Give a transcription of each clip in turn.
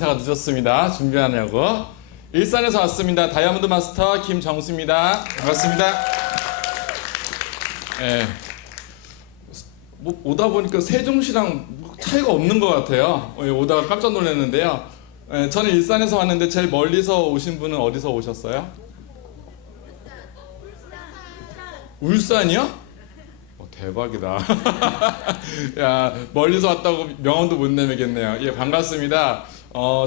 인사가 늦었습니다. 준비하냐고. 일산에서 왔습니다. 다이아몬드 마스터 김정수입니다. 반갑습니다. 예. 뭐 오다 보니까 세종시랑 차이가 없는 것 같아요. 오다가 깜짝 놀랐는데요. 예, 저는 일산에서 왔는데 제일 멀리서 오신 분은 어디서 오셨어요? 울산이요? 대박이다. 야, 멀리서 왔다고 명함도 못 내밀겠네요. 예, 반갑습니다.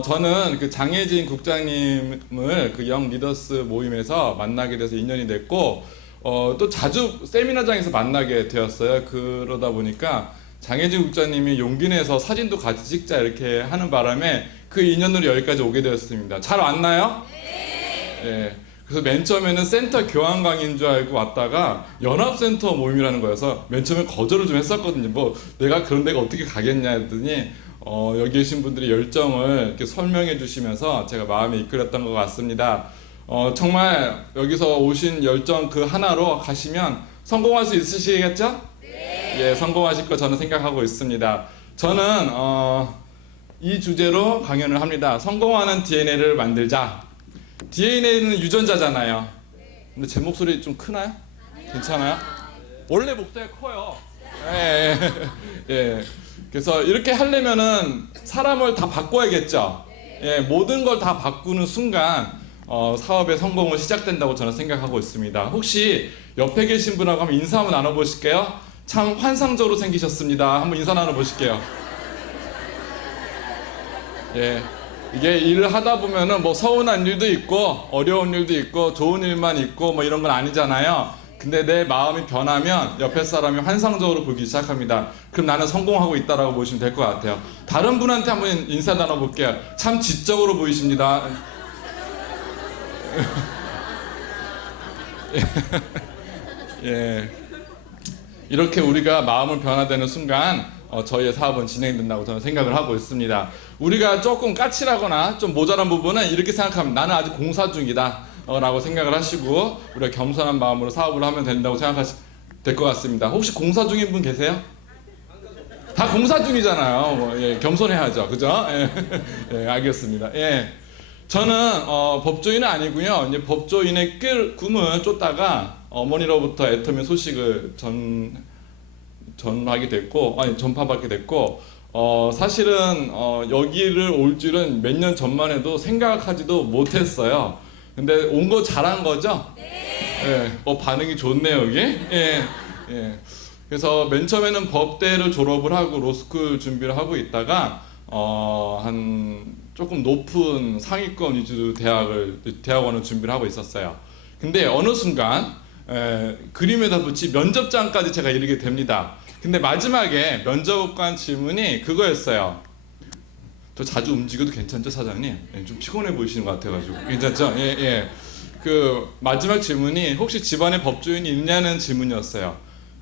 저는 그 장혜진 국장님을 그 영 리더스 모임에서 만나게 돼서 인연이 됐고, 또 자주 세미나장에서 만나게 되었어요. 그러다 보니까 장혜진 국장님이 용기 내서 사진도 같이 찍자 이렇게 하는 바람에 그 인연으로 여기까지 오게 되었습니다. 잘 왔나요? 네. 예. 그래서 맨 처음에는 센터 교환 강의인 줄 알고 왔다가 연합센터 모임이라는 거여서 맨 처음에 거절을 좀 했었거든요. 뭐 내가 그런 데가 어떻게 가겠냐 했더니 여기 계신 분들이 열정을 이렇게 설명해 주시면서 제가 마음에 이끌렸던 것 같습니다. 정말 여기서 오신 열정 그 하나로 가시면 성공할 수 있으시겠죠? 네. 예, 성공하실 거 저는 생각하고 있습니다. 저는 이 주제로 강연을 합니다. 성공하는 DNA를 만들자. DNA는 유전자잖아요. 근데 제 목소리 좀 크나요? 괜찮아요? 원래 목소리가 커요. 예, 예. 그래서 이렇게 하려면은 사람을 다 바꿔야겠죠. 예, 모든 걸 다 바꾸는 순간 사업의 성공은 시작된다고 저는 생각하고 있습니다. 혹시 옆에 계신 분하고 한번 인사 한번 나눠보실게요. 참 환상적으로 생기셨습니다. 한번 인사 나눠보실게요. 예. 이게 일을 하다 보면은 뭐 서운한 일도 있고 어려운 일도 있고 좋은 일만 있고 뭐 이런 건 아니잖아요. 근데 내 마음이 변하면 옆에 사람이 환상적으로 보기 시작합니다. 그럼 나는 성공하고 있다라고 보시면 될 것 같아요. 다른 분한테 한번 인사 나눠볼게요. 참 지적으로 보이십니다. 예. 이렇게 우리가 마음을 변화되는 순간 저희의 사업은 진행된다고 저는 생각을 하고 있습니다. 우리가 조금 까칠하거나 좀 모자란 부분은 이렇게 생각하면 나는 아직 공사 중이다 라고 생각을 하시고 우리가 겸손한 마음으로 사업을 하면 된다고 생각하시면 될 것 같습니다. 혹시 공사 중인 분 계세요? 다 공사 중이잖아요. 예, 겸손해야죠. 그죠? 예, 예, 알겠습니다. 예. 저는 법조인은 아니고요. 이제 법조인의 꿈을 쫓다가 어머니로부터 애터미 소식을 전하게 됐고, 전파받게 됐고, 사실은 여기를 올 줄은 몇 년 전만 해도 생각하지도 못했어요. 근데 온 거 잘한 거죠? 네. 예, 반응이 좋네요, 여기. 예, 예. 그래서 맨 처음에는 법대를 졸업을 하고 로스쿨 준비를 하고 있다가 한 조금 높은 상위권 위주 대학원을 준비를 하고 있었어요. 근데 어느 순간 그림에다 붙이 면접장까지 제가 이르게 됩니다. 근데 마지막에 면접관 질문이 그거였어요. 저 자주 움직여도 괜찮죠, 사장님? 예, 좀 피곤해 보이시는 것 같아가지고. 괜찮죠? 예, 예. 그 마지막 질문이 혹시 집안에 법조인이 있냐는 질문이었어요.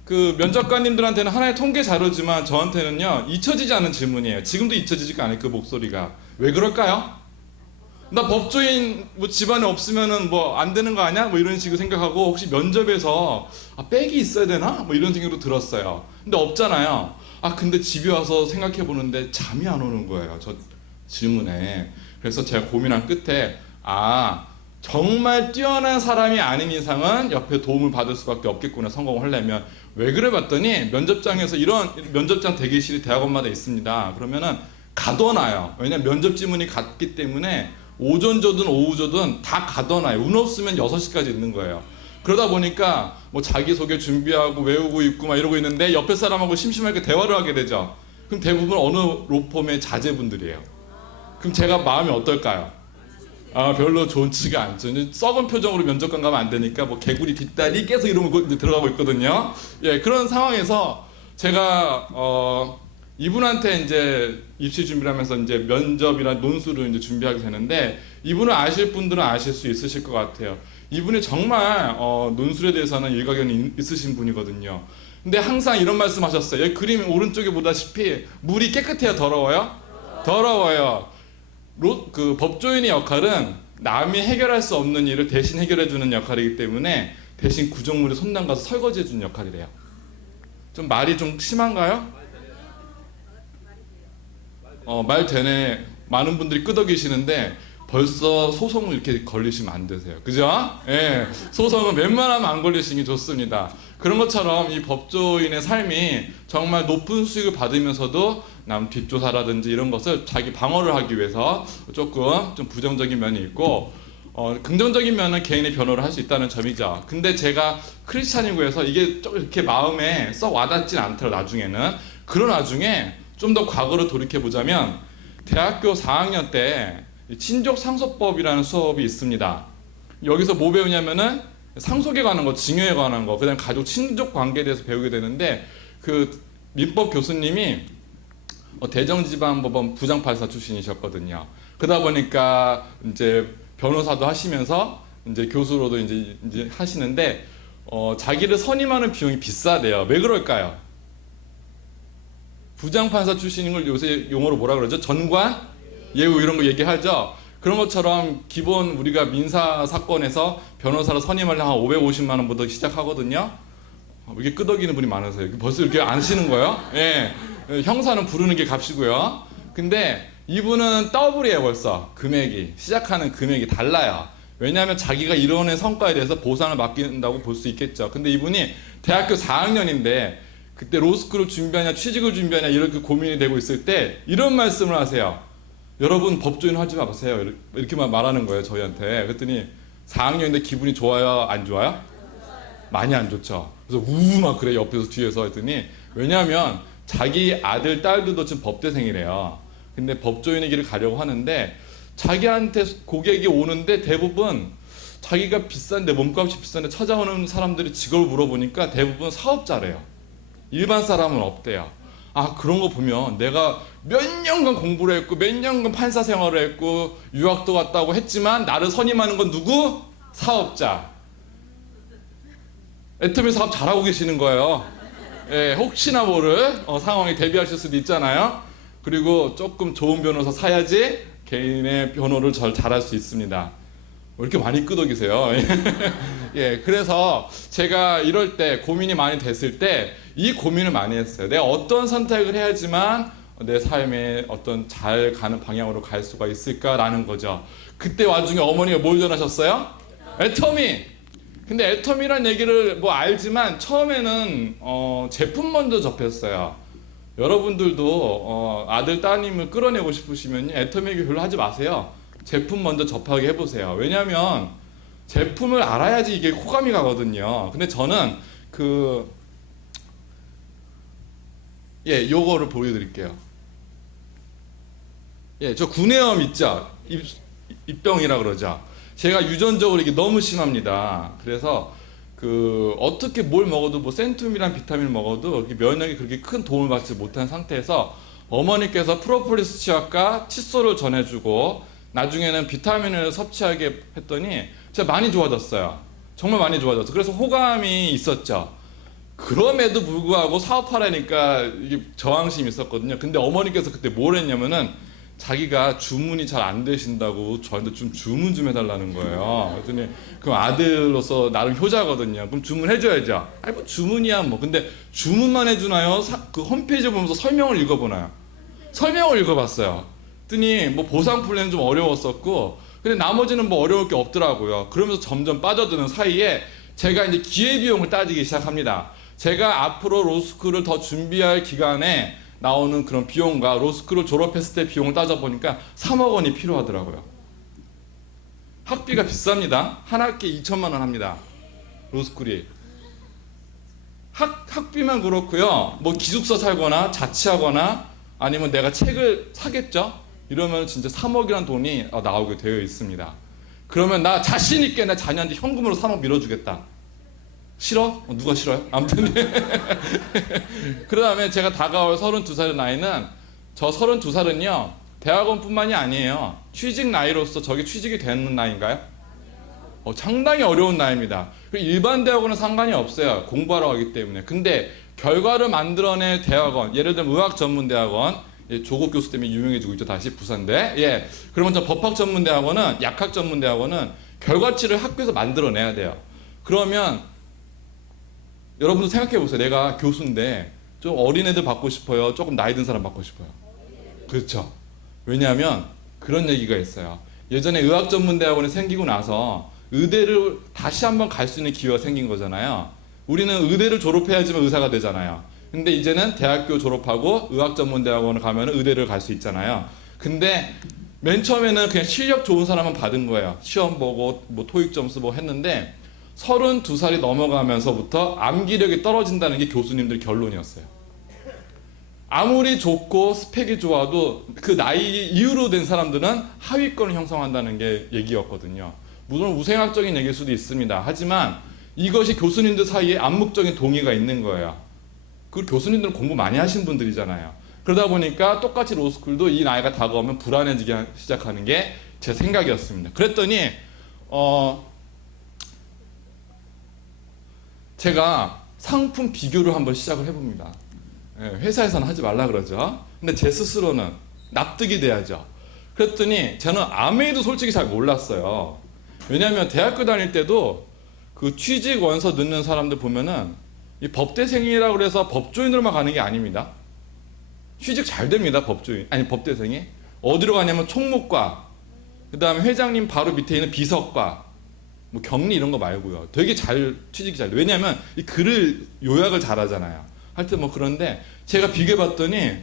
그 면접관님들한테는 하나의 통계 자료지만 저한테는요 잊혀지지 않은 질문이에요. 지금도 잊혀지지가 않아요, 그 목소리가. 왜 그럴까요? 나 법조인 뭐 집안에 없으면은 뭐 안 되는 거 아니야? 뭐 이런 식으로 생각하고 혹시 면접에서 백이 있어야 되나? 뭐 이런 생각으로 들었어요. 근데 없잖아요. 근데 집에 와서 생각해 보는데 잠이 안 오는 거예요, 저 질문에. 그래서 제가 고민한 끝에 정말 뛰어난 사람이 아닌 이상은 옆에 도움을 받을 수밖에 없겠구나, 성공을 하려면. 왜 그래 봤더니 면접장에서 이런 면접장 대기실이 대학원마다 있습니다. 그러면은 가둬놔요. 왜냐면 면접 지문이 같기 때문에 오전 조든 오후 조든 다 가둬놔요. 운 없으면 6시까지 있는 거예요. 그러다 보니까 뭐 자기소개 준비하고 외우고 있고 막 이러고 있는데 옆에 사람하고 심심하게 대화를 하게 되죠. 그럼 대부분 어느 로펌의 자제분들이에요. 그럼 제가 마음이 어떨까요? 별로 좋지가 않죠. 썩은 표정으로 면접관 가면 안 되니까 뭐 개구리 뒷다리 계속 이러고 들어가고 있거든요. 예, 그런 상황에서 제가 이분한테 이제 입시 준비를 하면서 이제 면접이나 논술을 이제 준비하게 되는데, 이분을 아실 분들은 아실 수 있으실 것 같아요. 이분이 정말 논술에 대해서는 일가견이 있으신 분이거든요. 근데 항상 이런 말씀 하셨어요. 여기 그림 오른쪽에 보다시피 물이 깨끗해요, 더러워요? 더러워요. 그 법조인의 역할은 남이 해결할 수 없는 일을 대신 해결해주는 역할이기 때문에 대신 구정물에 손 담가서 설거지해주는 역할이래요. 좀 말이 좀 심한가요? 말 되네. 많은 분들이 끄덕이시는데 벌써 소송을 이렇게 걸리시면 안 되세요. 그죠? 예. 소송은 웬만하면 안 걸리시는 게 좋습니다. 그런 것처럼 이 법조인의 삶이 정말 높은 수익을 받으면서도 남 뒷조사라든지 이런 것을 자기 방어를 하기 위해서 조금 좀 부정적인 면이 있고, 긍정적인 면은 개인의 변호를 할 수 있다는 점이죠. 근데 제가 크리스찬이고 해서 이게 좀 이렇게 마음에 썩 와닿진 않더라고요, 나중에는. 그런 와중에 좀 더 과거로 돌이켜보자면, 대학교 4학년 때 친족 상속법이라는 수업이 있습니다. 여기서 뭐 배우냐면은 상속에 관한 거, 증여에 관한 거, 그다음 가족 친족 관계에 대해서 배우게 되는데, 그 민법 교수님이 대정지방법원 부장판사 출신이셨거든요. 그러다 보니까 이제 변호사도 하시면서 이제 교수로도 이제 하시는데, 자기를 선임하는 비용이 비싸대요. 왜 그럴까요? 부장판사 출신인 걸 요새 용어로 뭐라 그러죠? 전관? 예우 이런 거 얘기하죠. 그런 것처럼 기본 우리가 민사 사건에서 변호사를 선임하려면 한 550만 원부터 시작하거든요. 이게 끄덕이는 분이 많으세요. 벌써 이렇게 아시는 거예요? 예. 형사는 부르는 게 값이고요. 근데 이분은 더블이에요. 벌써 금액이, 시작하는 금액이 달라요. 왜냐하면 자기가 이뤄낸 성과에 대해서 보상을 맡긴다고 볼 수 있겠죠. 근데 이분이 대학교 4학년인데 그때 로스쿨을 준비하냐 취직을 준비하냐 이렇게 고민이 되고 있을 때 이런 말씀을 하세요. 여러분 법조인 하지 마세요. 이렇게만 말하는 거예요, 저희한테. 그랬더니 4학년인데 기분이 좋아요, 안 좋아요? 많이 안 좋죠. 그래서 우우 막 그래, 옆에서 뒤에서. 했더니 왜냐하면 자기 아들 딸들도 지금 법대생이래요. 근데 법조인의 길을 가려고 하는데 자기한테 고객이 오는데 대부분 자기가 비싼데, 몸값이 비싼데 찾아오는 사람들이 직업을 물어보니까 대부분 사업자래요. 일반 사람은 없대요. 아, 그런 거 보면 내가 몇 년간 공부를 했고 몇 년간 판사 생활을 했고 유학도 갔다고 했지만 나를 선임하는 건 누구? 사업자. 애터미 사업 잘하고 계시는 거예요. 예, 혹시나 모를 상황에 대비하실 수도 있잖아요. 그리고 조금 좋은 변호사 사야지 개인의 변호를 잘할 수 있습니다. 왜 이렇게 많이 끄덕이세요? 예, 그래서 제가 이럴 때 고민이 많이 됐을 때 이 고민을 많이 했어요. 내가 어떤 선택을 해야지만 내 삶에 어떤 잘 가는 방향으로 갈 수가 있을까라는 거죠. 그때 와중에 어머니가 뭘 전하셨어요? 애터미! 근데 애터미란 얘기를 뭐 알지만 처음에는 제품 먼저 접했어요. 여러분들도 아들 따님을 끌어내고 싶으시면 애터미 얘기 별로 하지 마세요. 제품 먼저 접하게 해보세요. 왜냐하면 제품을 알아야지 이게 호감이 가거든요. 근데 저는 요거를 보여드릴게요. 예, 저 구내염 있죠? 입병이라 그러죠. 제가 유전적으로 이게 너무 심합니다. 그래서 어떻게 뭘 먹어도 뭐 센툼이란 비타민을 먹어도 면역이 그렇게 큰 도움을 받지 못한 상태에서 어머니께서 프로폴리스 치약과 칫솔을 전해주고 나중에는 비타민을 섭취하게 했더니 제가 많이 좋아졌어요. 정말 많이 좋아졌어요. 그래서 호감이 있었죠. 그럼에도 불구하고 사업하라니까 이게 저항심이 있었거든요. 근데 어머니께서 그때 뭘 했냐면은 자기가 주문이 잘 안 되신다고 저한테 좀 주문 좀 해달라는 거예요. 그랬더니 그럼 아들로서 나름 효자거든요. 그럼 주문해줘야죠. 아니 뭐 주문이야 뭐. 근데 주문만 해주나요? 그 홈페이지 보면서 설명을 읽어보나요? 설명을 읽어봤어요. 그랬더니 뭐 보상 플랜은 좀 어려웠었고 근데 나머지는 뭐 어려울 게 없더라고요. 그러면서 점점 빠져드는 사이에 제가 이제 기회비용을 따지기 시작합니다. 제가 앞으로 로스쿨을 더 준비할 기간에 나오는 그런 비용과 로스쿨을 졸업했을 때 비용을 따져보니까 3억 원이 필요하더라고요. 학비가 비쌉니다. 한 학기에 2천만 원 합니다. 로스쿨이. 학비만 그렇고요. 뭐 기숙사 살거나 자취하거나 아니면 내가 책을 사겠죠? 이러면 진짜 3억이라는 돈이 나오게 되어 있습니다. 그러면 나 자신 있게 내 자녀한테 현금으로 3억 밀어주겠다. 싫어? 누가 싫어요? 아무튼 그 다음에 제가 다가올 32살의 나이는 저 32살은요 대학원뿐만이 아니에요. 취직 나이로서 저게 취직이 되는 나이인가요? 상당히 어려운 나이입니다. 일반 대학원은 상관이 없어요. 공부하러 가기 때문에. 근데 결과를 만들어낸 대학원, 예를 들면 의학전문대학원, 조국 교수 때문에 유명해지고 있죠. 다시 부산대. 예. 그러면 저 법학전문대학원은, 약학전문대학원은 결과치를 학교에서 만들어내야 돼요. 그러면 여러분도 생각해 보세요. 내가 교수인데 좀 어린애들 받고 싶어요? 조금 나이 든 사람 받고 싶어요? 그렇죠. 왜냐하면 그런 얘기가 있어요. 예전에 의학전문대학원이 생기고 나서 의대를 다시 한번 갈 수 있는 기회가 생긴 거잖아요. 우리는 의대를 졸업해야지만 의사가 되잖아요. 근데 이제는 대학교 졸업하고 의학전문대학원을 가면 의대를 갈 수 있잖아요. 근데 맨 처음에는 그냥 실력 좋은 사람만 받은 거예요. 시험 보고 뭐 토익 점수 뭐 했는데 32살이 넘어가면서부터 암기력이 떨어진다는 게 교수님들 결론이었어요. 아무리 좋고 스펙이 좋아도 그 나이 이후로 된 사람들은 하위권을 형성한다는 게 얘기였거든요. 물론 우생학적인 얘기일 수도 있습니다. 하지만 이것이 교수님들 사이에 암묵적인 동의가 있는 거예요. 그 교수님들은 공부 많이 하신 분들이잖아요. 그러다 보니까 똑같이 로스쿨도 이 나이가 다가오면 불안해지기 시작하는 게 제 생각이었습니다. 그랬더니 제가 상품 비교를 한번 시작을 해봅니다. 회사에서는 하지 말라 그러죠. 근데 제 스스로는 납득이 돼야죠. 그랬더니 저는 아메이도 솔직히 잘 몰랐어요. 왜냐하면 대학교 다닐 때도 그 취직 원서 넣는 사람들 보면은 이 법대생이라고 그래서 법조인으로만 가는 게 아닙니다. 취직 잘 됩니다. 법대생이. 어디로 가냐면 총무과, 그 다음에 회장님 바로 밑에 있는 비서과, 뭐 경리 이런 거 말고요. 되게 잘 취직이 잘 돼. 왜냐하면 이 글을 요약을 잘하잖아요. 하여튼 뭐 그런데 제가 비교해봤더니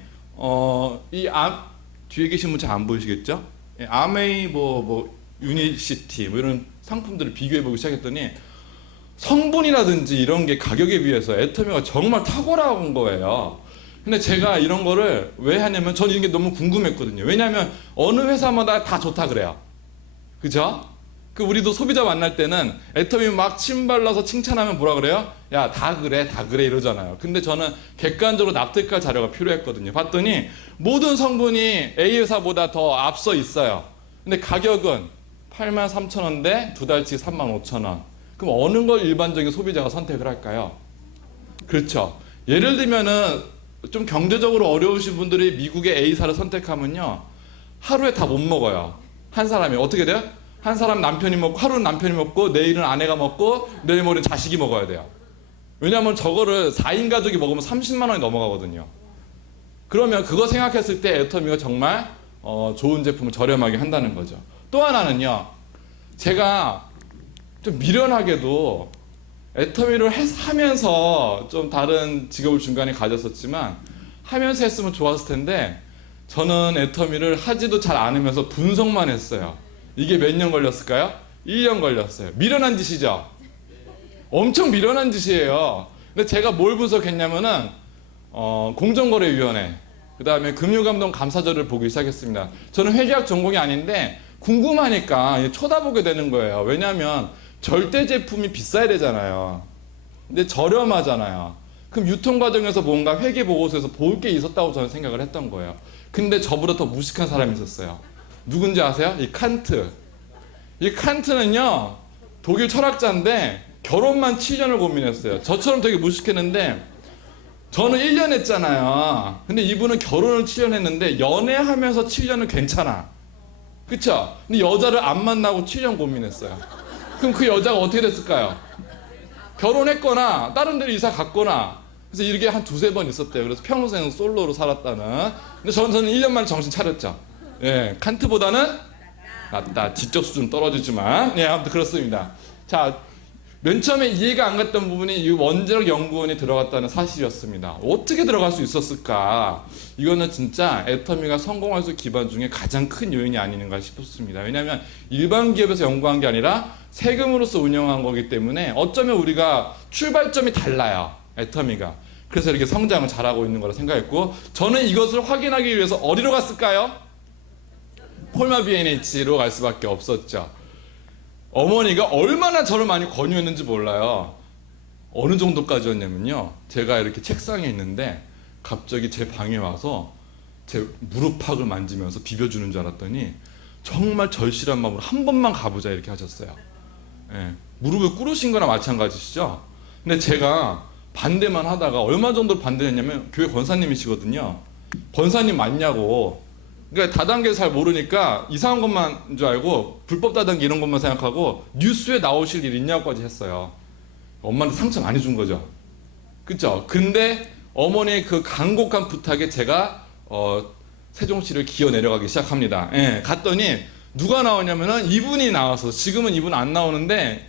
뒤에 계신 분 잘 안 보이시겠죠? 아메이 뭐 유니시티 뭐 이런 상품들을 비교해보기 시작했더니 성분이라든지 이런 게 가격에 비해서 애터미가 정말 탁월한 거예요. 근데 제가 이런 거를 왜 하냐면 저는 이게 너무 궁금했거든요. 왜냐하면 어느 회사마다 다 좋다 그래요. 그죠? 우리도 소비자 만날 때는 애터미 막 침 발라서 칭찬하면 뭐라 그래요? 야, 다 그래 이러잖아요. 근데 저는 객관적으로 납득할 자료가 필요했거든요. 봤더니 모든 성분이 A 회사보다 더 앞서 있어요. 근데 가격은 83,000원인데 두 달치 35,000원. 그럼 어느 걸 일반적인 소비자가 선택을 할까요? 그렇죠. 예를 들면은 좀 경제적으로 어려우신 분들이 미국의 A사를 선택하면요, 하루에 다 못 먹어요. 한 사람이 어떻게 돼요? 한 사람 남편이 먹고, 하루는 남편이 먹고, 내일은 아내가 먹고, 내일 모레는 자식이 먹어야 돼요. 왜냐하면 저거를 4인 가족이 먹으면 30만 원이 넘어가거든요. 그러면 그거 생각했을 때 애터미가 정말 좋은 제품을 저렴하게 한다는 거죠. 또 하나는요, 제가 좀 미련하게도 애터미를 하면서 좀 다른 직업을 중간에 가졌었지만 하면서 했으면 좋았을 텐데 저는 애터미를 하지도 잘 않으면서 분석만 했어요. 이게 몇 년 걸렸을까요? 1년 걸렸어요. 미련한 짓이죠? 엄청 미련한 짓이에요. 근데 제가 뭘 분석했냐면은 공정거래위원회, 그 다음에 금융감독 감사절을 보기 시작했습니다. 저는 회계학 전공이 아닌데 궁금하니까 쳐다보게 되는 거예요. 왜냐하면 절대 제품이 비싸야 되잖아요. 근데 저렴하잖아요. 그럼 유통 과정에서 뭔가 회계 보고서에서 볼 게 있었다고 저는 생각을 했던 거예요. 근데 저보다 더 무식한 사람이 있었어요. 누군지 아세요? 이 칸트. 이 칸트는요, 독일 철학자인데 결혼만 7년을 고민했어요. 저처럼 되게 무식했는데 저는 1년 했잖아요. 근데 이분은 결혼을 7년 했는데 연애하면서 7년은 괜찮아. 그쵸? 근데 여자를 안 만나고 7년 고민했어요. 그럼 그 여자가 어떻게 됐을까요? 결혼했거나 다른 데로 이사 갔거나, 그래서 이렇게 한 두세 번 있었대요. 그래서 평생 솔로로 살았다는. 근데 저는 1년 만에 정신 차렸죠. 예, 칸트보다는 낫다. 지적 수준 떨어지지만, 예, 아무튼 그렇습니다. 자, 맨 처음에 이해가 안 갔던 부분이 이 원자력 연구원이 들어갔다는 사실이었습니다. 어떻게 들어갈 수 있었을까? 이거는 진짜 애터미가 성공할 수 기반 중에 가장 큰 요인이 아닌가 싶습니다. 왜냐하면 일반 기업에서 연구한 게 아니라 세금으로서 운영한 거기 때문에 어쩌면 우리가 출발점이 달라요. 애터미가. 그래서 이렇게 성장을 잘하고 있는 거라 생각했고, 저는 이것을 확인하기 위해서 어디로 갔을까요? 폴마 B&H로 갈 수밖에 없었죠. 어머니가 얼마나 저를 많이 권유했는지 몰라요. 어느 정도까지였냐면요, 제가 이렇게 책상에 있는데 갑자기 제 방에 와서 제 무릎팍을 만지면서 비벼주는 줄 알았더니 정말 절실한 마음으로 한 번만 가보자 이렇게 하셨어요. 예, 무릎을 꿇으신 거나 마찬가지시죠. 근데 제가 반대만 하다가 얼마 정도 반대했냐면, 교회 권사님이시거든요. 권사님 맞냐고. 그러니까 다단계 잘 모르니까 이상한 것만 줄 알고 불법 다단계 이런 것만 생각하고 뉴스에 나오실 일 있냐고까지 했어요. 엄마한테 상처 많이 준 거죠. 그쵸? 근데 어머니의 그 간곡한 부탁에 제가 세종시를 기어 내려가기 시작합니다. 예, 갔더니 누가 나오냐면은 이분이 나와서, 지금은 이분 안 나오는데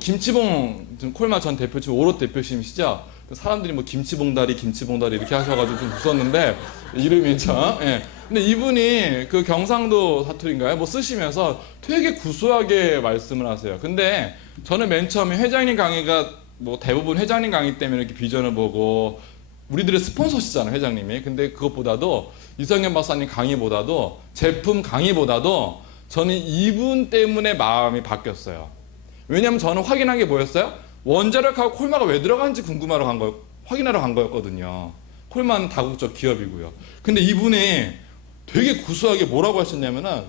김치봉 콜마 전 대표님 오롯 대표님이시죠. 사람들이 뭐 김치봉다리 이렇게 하셔가지고 좀 웃었는데 이름이 참. 예. 근데 이분이 그 경상도 사투리인가요? 뭐 쓰시면서 되게 구수하게 말씀을 하세요. 근데 저는 맨 처음에 회장님 강의가 뭐 대부분 회장님 강의 때문에 이렇게 비전을 보고, 우리들의 스폰서시잖아요, 회장님이. 근데 그것보다도 이성현 박사님 강의보다도, 제품 강의보다도 저는 이분 때문에 마음이 바뀌었어요. 왜냐면 저는 확인한 게 뭐였어요? 원자력하고 콜마가 왜 들어간지 확인하러 간 거였거든요. 콜마는 다국적 기업이고요. 근데 이분이 되게 구수하게 뭐라고 하셨냐면은,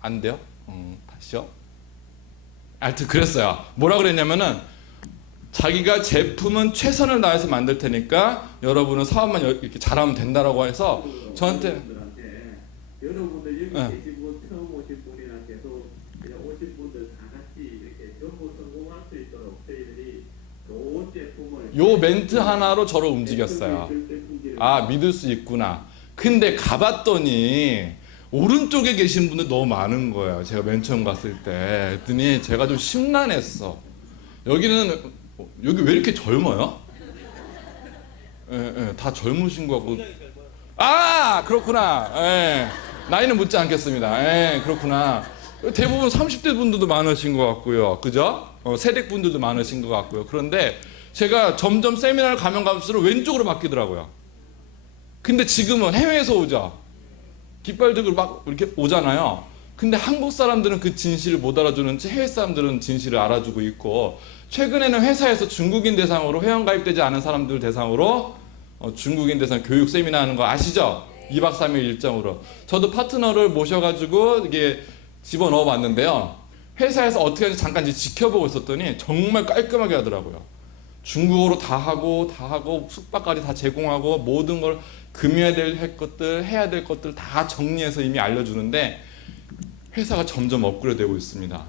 안 돼요? 다시요? 하여튼 그랬어요. 뭐라 그랬냐면은, 자기가 제품은 최선을 다해서 만들 테니까 여러분은 사업만 이렇게 잘하면 된다라고 해서 저한테, 여러분들 여기 계신 분, 처음 오신 분이랑께도 그냥 오신 분들 다 같이 이렇게 전부 성공할 수 있도록 저희들이 좋은 제품을, 요 멘트 하나로 저를 움직였어요. 아, 믿을 수 있구나. 근데 가봤더니 오른쪽에 계신 분들 너무 많은 거예요. 제가 맨 처음 갔을 때. 그랬더니 제가 좀 심란했어. 여기 왜 이렇게 젊어요? 예, 다 젊으신 거 같고. 아, 그렇구나. 예, 나이는 묻지 않겠습니다. 예, 그렇구나. 대부분 30대 분들도 많으신 것 같고요. 그죠? 세댁 분들도 많으신 것 같고요. 그런데 제가 점점 세미나를 가면 갈수록 왼쪽으로 바뀌더라고요. 근데 지금은 해외에서 오죠. 깃발 들고 막 이렇게 오잖아요. 근데 한국 사람들은 그 진실을 못 알아주는지 해외 사람들은 진실을 알아주고 있고, 최근에는 회사에서 중국인 대상으로 회원가입되지 않은 사람들 대상으로 중국인 대상 교육 세미나 하는 거 아시죠? 2박 3일 일정으로. 저도 파트너를 모셔가지고 이게 집어넣어 봤는데요. 회사에서 어떻게 하는지 잠깐 이제 지켜보고 있었더니 정말 깔끔하게 하더라고요. 중국어로 다 하고 숙박까지 다 제공하고, 모든 걸 금해야 될 것들, 해야 될 것들 다 정리해서 이미 알려주는데, 회사가 점점 업그레이드 되고 있습니다.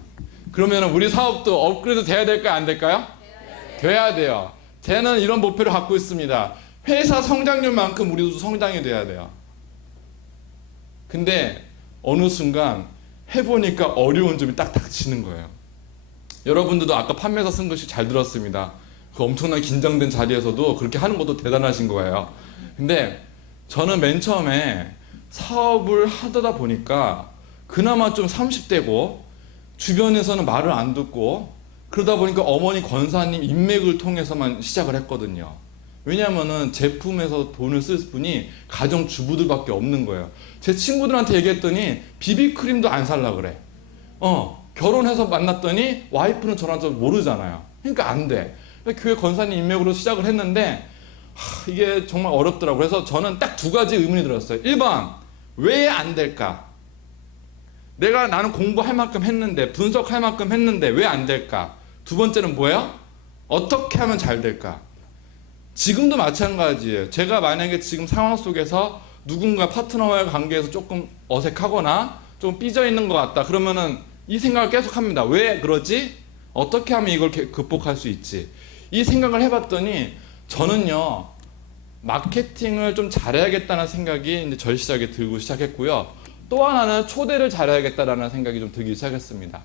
그러면 우리 사업도 업그레이드 돼야 될까요? 안 될까요? 돼야 돼요. 저는 이런 목표를 갖고 있습니다. 회사 성장률만큼 우리도 성장이 돼야 돼요. 근데 어느 순간 해보니까 어려운 점이 딱 닥치는 거예요. 여러분들도 아까 판매사 쓴 것이 잘 들었습니다. 그 엄청난 긴장된 자리에서도 그렇게 하는 것도 대단하신 거예요. 근데 저는 맨 처음에 사업을 하다 보니까 그나마 좀 30대고 주변에서는 말을 안 듣고, 그러다 보니까 어머니 권사님 인맥을 통해서만 시작을 했거든요. 왜냐하면은 제품에서 돈을 쓸 분이 가정주부들밖에 없는 거예요. 제 친구들한테 얘기했더니 비비크림도 안 살라 그래. 결혼해서 만났더니 와이프는 저랑 좀 모르잖아요. 그러니까 안 돼. 교회 권사님 인맥으로 시작을 했는데 이게 정말 어렵더라고요. 그래서 저는 딱 두 가지 의문이 들었어요. 1번, 왜 안 될까? 나는 공부할 만큼 했는데, 분석할 만큼 했는데 왜 안 될까? 두 번째는 뭐예요? 어떻게 하면 잘 될까? 지금도 마찬가지예요. 제가 만약에 지금 상황 속에서 누군가 파트너와의 관계에서 조금 어색하거나 좀 삐져 있는 것 같다, 그러면은 이 생각을 계속 합니다. 왜 그러지? 어떻게 하면 이걸 극복할 수 있지? 이 생각을 해봤더니 저는요, 마케팅을 좀 잘해야겠다는 생각이 이제 절실하게 들고 시작했고요. 또 하나는 초대를 잘해야겠다라는 생각이 좀 들기 시작했습니다.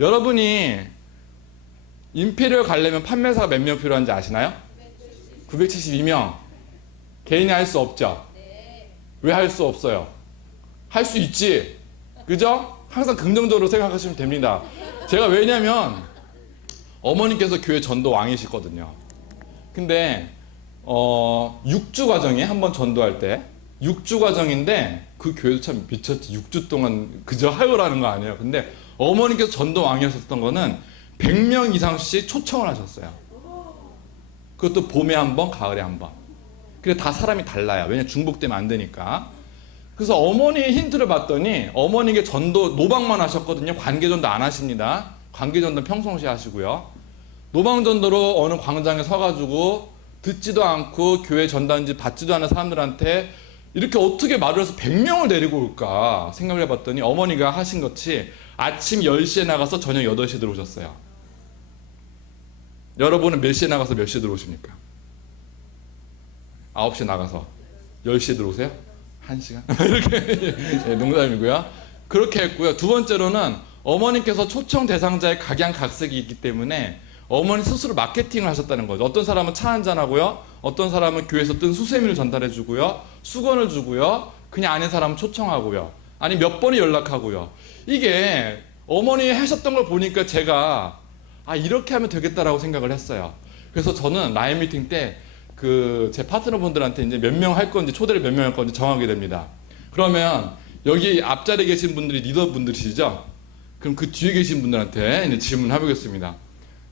여러분이 임페리얼 가려면 판매사가 몇 명 필요한지 아시나요? 972명. 개인이 할 수 없죠? 왜 할 수 없어요? 할 수 있지. 그죠? 항상 긍정적으로 생각하시면 됩니다. 제가 왜냐면 어머니께서 교회 전도 왕이시거든요. 근데 6주 과정에 한번 전도할 때 6주 과정인데, 그 교회도 참 미쳤지. 6주 동안 그저 하요라는 거 아니에요. 근데 어머니께서 전도 왕이었던 거는 100명 이상씩 초청을 하셨어요. 그것도 봄에 한 번, 가을에 한 번. 그래, 다 사람이 달라요. 왜냐면 중복되면 안 되니까. 그래서 어머니의 힌트를 봤더니 어머니께 전도 노방만 하셨거든요. 관계전도 안 하십니다. 관계전도 평상시에 하시고요. 노방전도로 어느 광장에 서가지고 듣지도 않고 교회 전단지 받지도 않은 사람들한테 이렇게 어떻게 말을 해서 100명을 데리고 올까 생각을 해봤더니, 어머니가 하신 것이 아침 10시에 나가서 저녁 8시에 들어오셨어요. 여러분은 몇 시에 나가서 몇 시에 들어오십니까? 9시에 나가서 10시에 들어오세요? 1시간? 이렇게 예, 농담이고요. 그렇게 했고요. 두 번째로는 어머니께서 초청 대상자의 각양각색이 있기 때문에 어머니 스스로 마케팅을 하셨다는 거죠. 어떤 사람은 차 한잔 하고요. 어떤 사람은 교회에서 뜬 수세미를 전달해 주고요. 수건을 주고요. 그냥 아닌 사람은 초청하고요. 아니 몇 번이 연락하고요. 이게 어머니 하셨던 걸 보니까 제가 이렇게 하면 되겠다라고 생각을 했어요. 그래서 저는 라인 미팅 때 제 파트너분들한테 이제 몇 명 할 건지 초대를 몇 명 할 건지 정하게 됩니다. 그러면 여기 앞자리에 계신 분들이 리더분들이시죠? 그럼 그 뒤에 계신 분들한테 이제 질문을 해보겠습니다.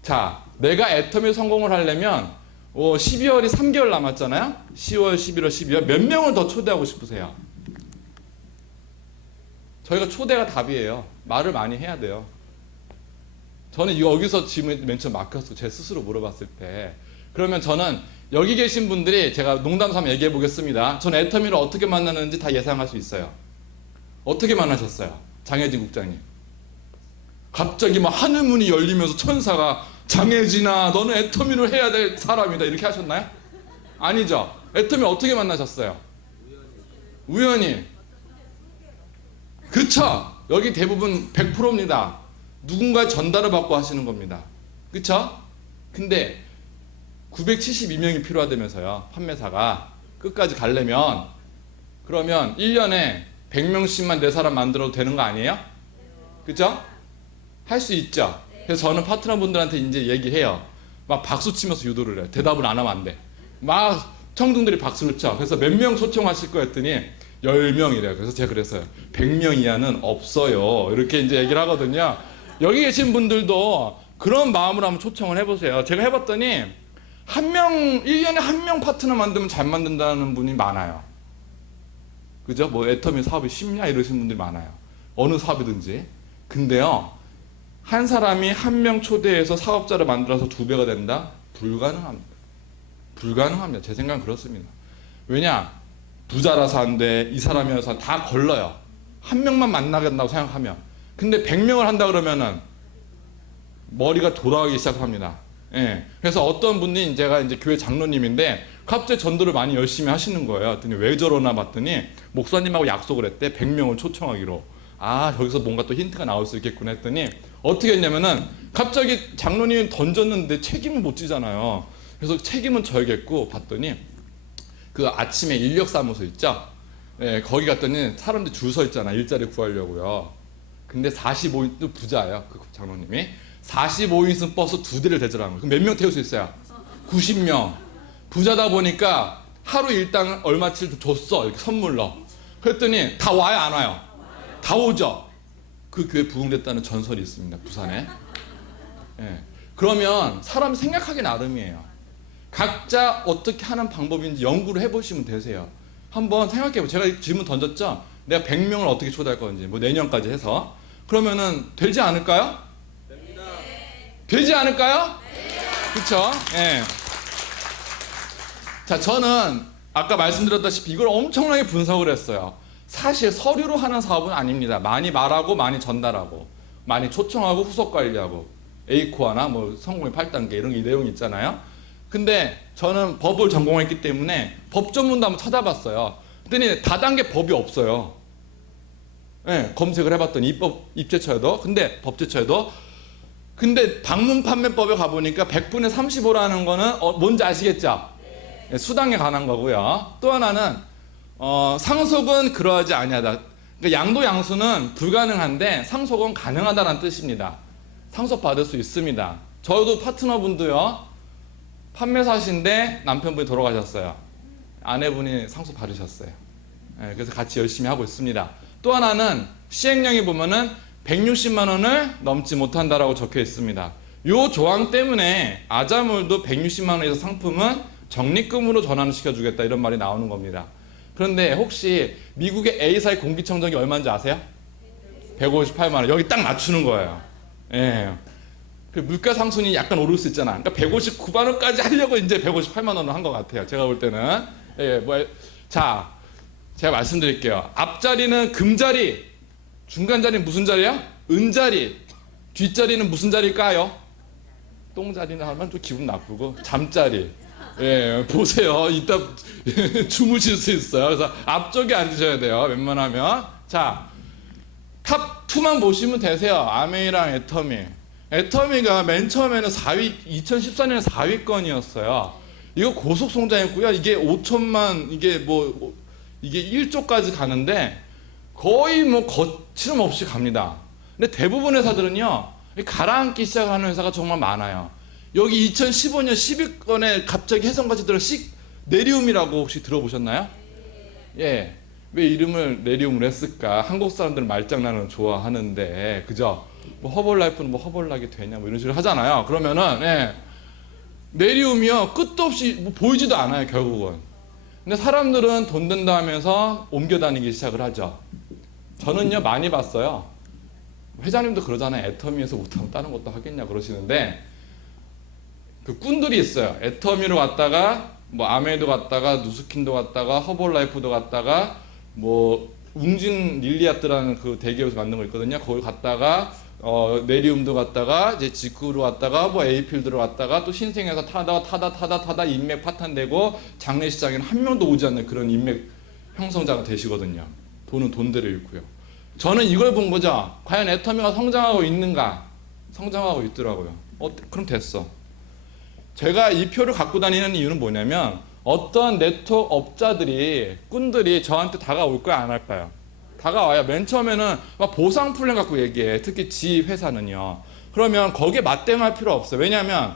자, 내가 애터미 성공을 하려면 12월이 3개월 남았잖아요. 10월, 11월, 12월 몇 명을 더 초대하고 싶으세요? 저희가 초대가 답이에요. 말을 많이 해야 돼요. 저는 여기서 질문 맨 처음 막혔어요. 제 스스로 물어봤을 때. 그러면 저는 여기 계신 분들이 제가 농담 삼아 얘기해 보겠습니다. 저는 애터미를 어떻게 만나는지 다 예상할 수 있어요. 어떻게 만나셨어요? 장혜진 국장님. 갑자기 막 하늘문이 열리면서 천사가 장혜진아 너는 애터미를 해야 될 사람이다 이렇게 하셨나요? 아니죠. 애터미 어떻게 만나셨어요? 우연히. 그쵸? 여기 대부분 100%입니다. 누군가의 전달을 받고 하시는 겁니다. 그쵸? 근데 972명이 필요하다면서요. 판매사가 끝까지 가려면. 그러면 1년에 100명씩만 내 사람 만들어도 되는 거 아니에요? 그죠? 할 수 있죠. 그래서 저는 파트너분들한테 이제 얘기해요. 막 박수 치면서 유도를 해요. 대답을 안 하면 안 돼. 막 청중들이 박수를 쳐. 그래서 몇 명 초청하실 거 했더니 10명이래요. 그래서 제가 그랬어요. 100명 이하는 없어요. 이렇게 이제 얘기를 하거든요. 여기 계신 분들도 그런 마음으로 한번 초청을 해보세요. 제가 해봤더니 1년에 한 명 파트너 만들면 잘 만든다는 분이 많아요. 그죠? 뭐 애터미 사업이 쉽냐 이러시는 분들이 많아요. 어느 사업이든지. 근데요, 한 사람이 한 명 초대해서 사업자를 만들어서 2배가 된다? 불가능합니다. 불가능합니다. 제 생각은 그렇습니다. 왜냐? 부자라서 안 돼. 이 사람이라서 다 걸러요. 한 명만 만나겠다고 생각하면. 근데 100명을 한다 그러면은 머리가 돌아가기 시작합니다. 예. 그래서 어떤 분이 제가 이제 교회 장로님인데 갑자기 전도를 많이 열심히 하시는 거예요. 그랬더니 왜 저러나 봤더니 목사님하고 약속을 했대. 100명을 초청하기로. 여기서 뭔가 또 힌트가 나올 수 있겠구나 했더니 어떻게 했냐면은 갑자기 장로님이 던졌는데 책임을 못 지잖아요. 그래서 책임은 져야겠고 봤더니 그 아침에 인력사무소 있죠? 예, 거기 갔더니 사람들이 줄 서 있잖아. 일자리 구하려고요. 근데 45인 또 부자예요. 그 장로님이 45인승 버스 2대를 대절한 거예요. 그럼 몇 명 태울 수 있어요? 90명. 부자다 보니까 하루 일당 얼마치를 줬어. 이렇게 선물로. 그랬더니 다 와요, 안 와요? 다 오죠. 그 교회 부흥됐다는 전설이 있습니다. 부산에. 예. 그러면 사람 생각하기 나름이에요. 각자 어떻게 하는 방법인지 연구를 해보시면 되세요. 한번 생각해보세요. 제가 질문 던졌죠? 내가 100명을 어떻게 초대할 건지, 뭐 내년까지 해서. 그러면은 되지 않을까요? 됩니다. 되지 않을까요? 그쵸? 예. 자, 저는 아까 말씀드렸다시피 이걸 엄청나게 분석을 했어요. 사실 서류로 하는 사업은 아닙니다. 많이 말하고, 많이 전달하고, 많이 초청하고, 후속 관리하고, A코어나 뭐 성공의 8단계 이런 게 내용이 있잖아요. 근데 저는 법을 전공했기 때문에 법 전문도 한번 찾아봤어요. 그랬더니 다단계 법이 없어요. 네, 검색을 해봤더니 입제처에도, 근데 법제처에도. 근데 방문 판매법에 가보니까 100분의 35라는 거는 뭔지 아시겠죠? 네, 수당에 관한 거고요. 또 하나는 상속은 그러하지 아니하다. 그러니까 양도 양수는 불가능한데 상속은 가능하다는 뜻입니다. 상속 받을 수 있습니다. 저도 파트너분도요. 판매사신데 남편분이 돌아가셨어요. 아내분이 상속 받으셨어요. 네, 그래서 같이 열심히 하고 있습니다. 또 하나는 시행령에 보면은 160만 원을 넘지 못한다라고 적혀 있습니다. 이 조항 때문에 아자몰도 160만 원 이상 상품은 적립금으로 전환을 시켜주겠다 이런 말이 나오는 겁니다. 그런데 혹시 미국의 A사의 공기청정기 얼마인지 아세요? 158만 원. 여기 딱 맞추는 거예요. 예. 그 물가 상순이 약간 오를 수 있잖아. 그러니까 159만 원까지 하려고 이제 158만 원을 한 것 같아요. 제가 볼 때는. 예, 자, 제가 말씀드릴게요. 앞자리는 금자리, 중간 자리는 무슨 자리야? 은자리, 뒷자리는 무슨 자리일까요? 똥자리는 하면 좀 기분 나쁘고 잠자리. 예, 보세요. 이따 주무실 수 있어요. 그래서 앞쪽에 앉으셔야 돼요. 웬만하면. 자, 탑 2만 보시면 되세요. 아메이랑 애터미. 애터미가 맨 처음에는 4위, 2014년에 4위권이었어요. 이거 고속 성장했고요. 이게 5천만, 이게 1조까지 가는데 거의 뭐 거침없이 갑니다. 근데 대부분 회사들은요, 가라앉기 시작하는 회사가 정말 많아요. 여기 2015년 10위권에 갑자기 혜성같이 들어 내리움이라고 혹시 들어보셨나요? 예. 왜 이름을 내리움을 했을까? 한국 사람들은 말장난을 좋아하는데, 그죠? 뭐 허벌라이프는 뭐 허벌나게 되냐, 뭐 이런 식으로 하잖아요. 그러면은, 예. 내리움이요, 끝도 없이 뭐 보이지도 않아요, 결국은. 근데 사람들은 돈 된다 하면서 옮겨 다니기 시작을 하죠. 저는요, 많이 봤어요. 회장님도 그러잖아요. 애터미에서 못하면 다른 것도 하겠냐 그러시는데, 그 꾼들이 있어요. 애터미로 갔다가 뭐 아메이도 갔다가 누스킨도 갔다가 허벌라이프도 갔다가 뭐 웅진 릴리아트라는 그 대기업에서 만든 거 있거든요. 거기 갔다가 내리움도 갔다가 이제 지쿠로 갔다가 뭐 에이필드로 갔다가 또 신생에서 타다 인맥 파탄되고 장례식장에는 한 명도 오지 않는 그런 인맥 형성자가 되시거든요. 돈은 돈대로 잃고요. 저는 이걸 본 거죠. 과연 애터미가 성장하고 있는가? 성장하고 있더라고요. 그럼 됐어. 제가 이 표를 갖고 다니는 이유는 뭐냐면 어떤 네트워크 업자들이 꾼들이 저한테 다가올까요? 안 할까요? 다가와요. 맨 처음에는 막 보상 플랜 갖고 얘기해. 특히 지 회사는요. 그러면 거기에 맞대응할 필요 없어요. 왜냐하면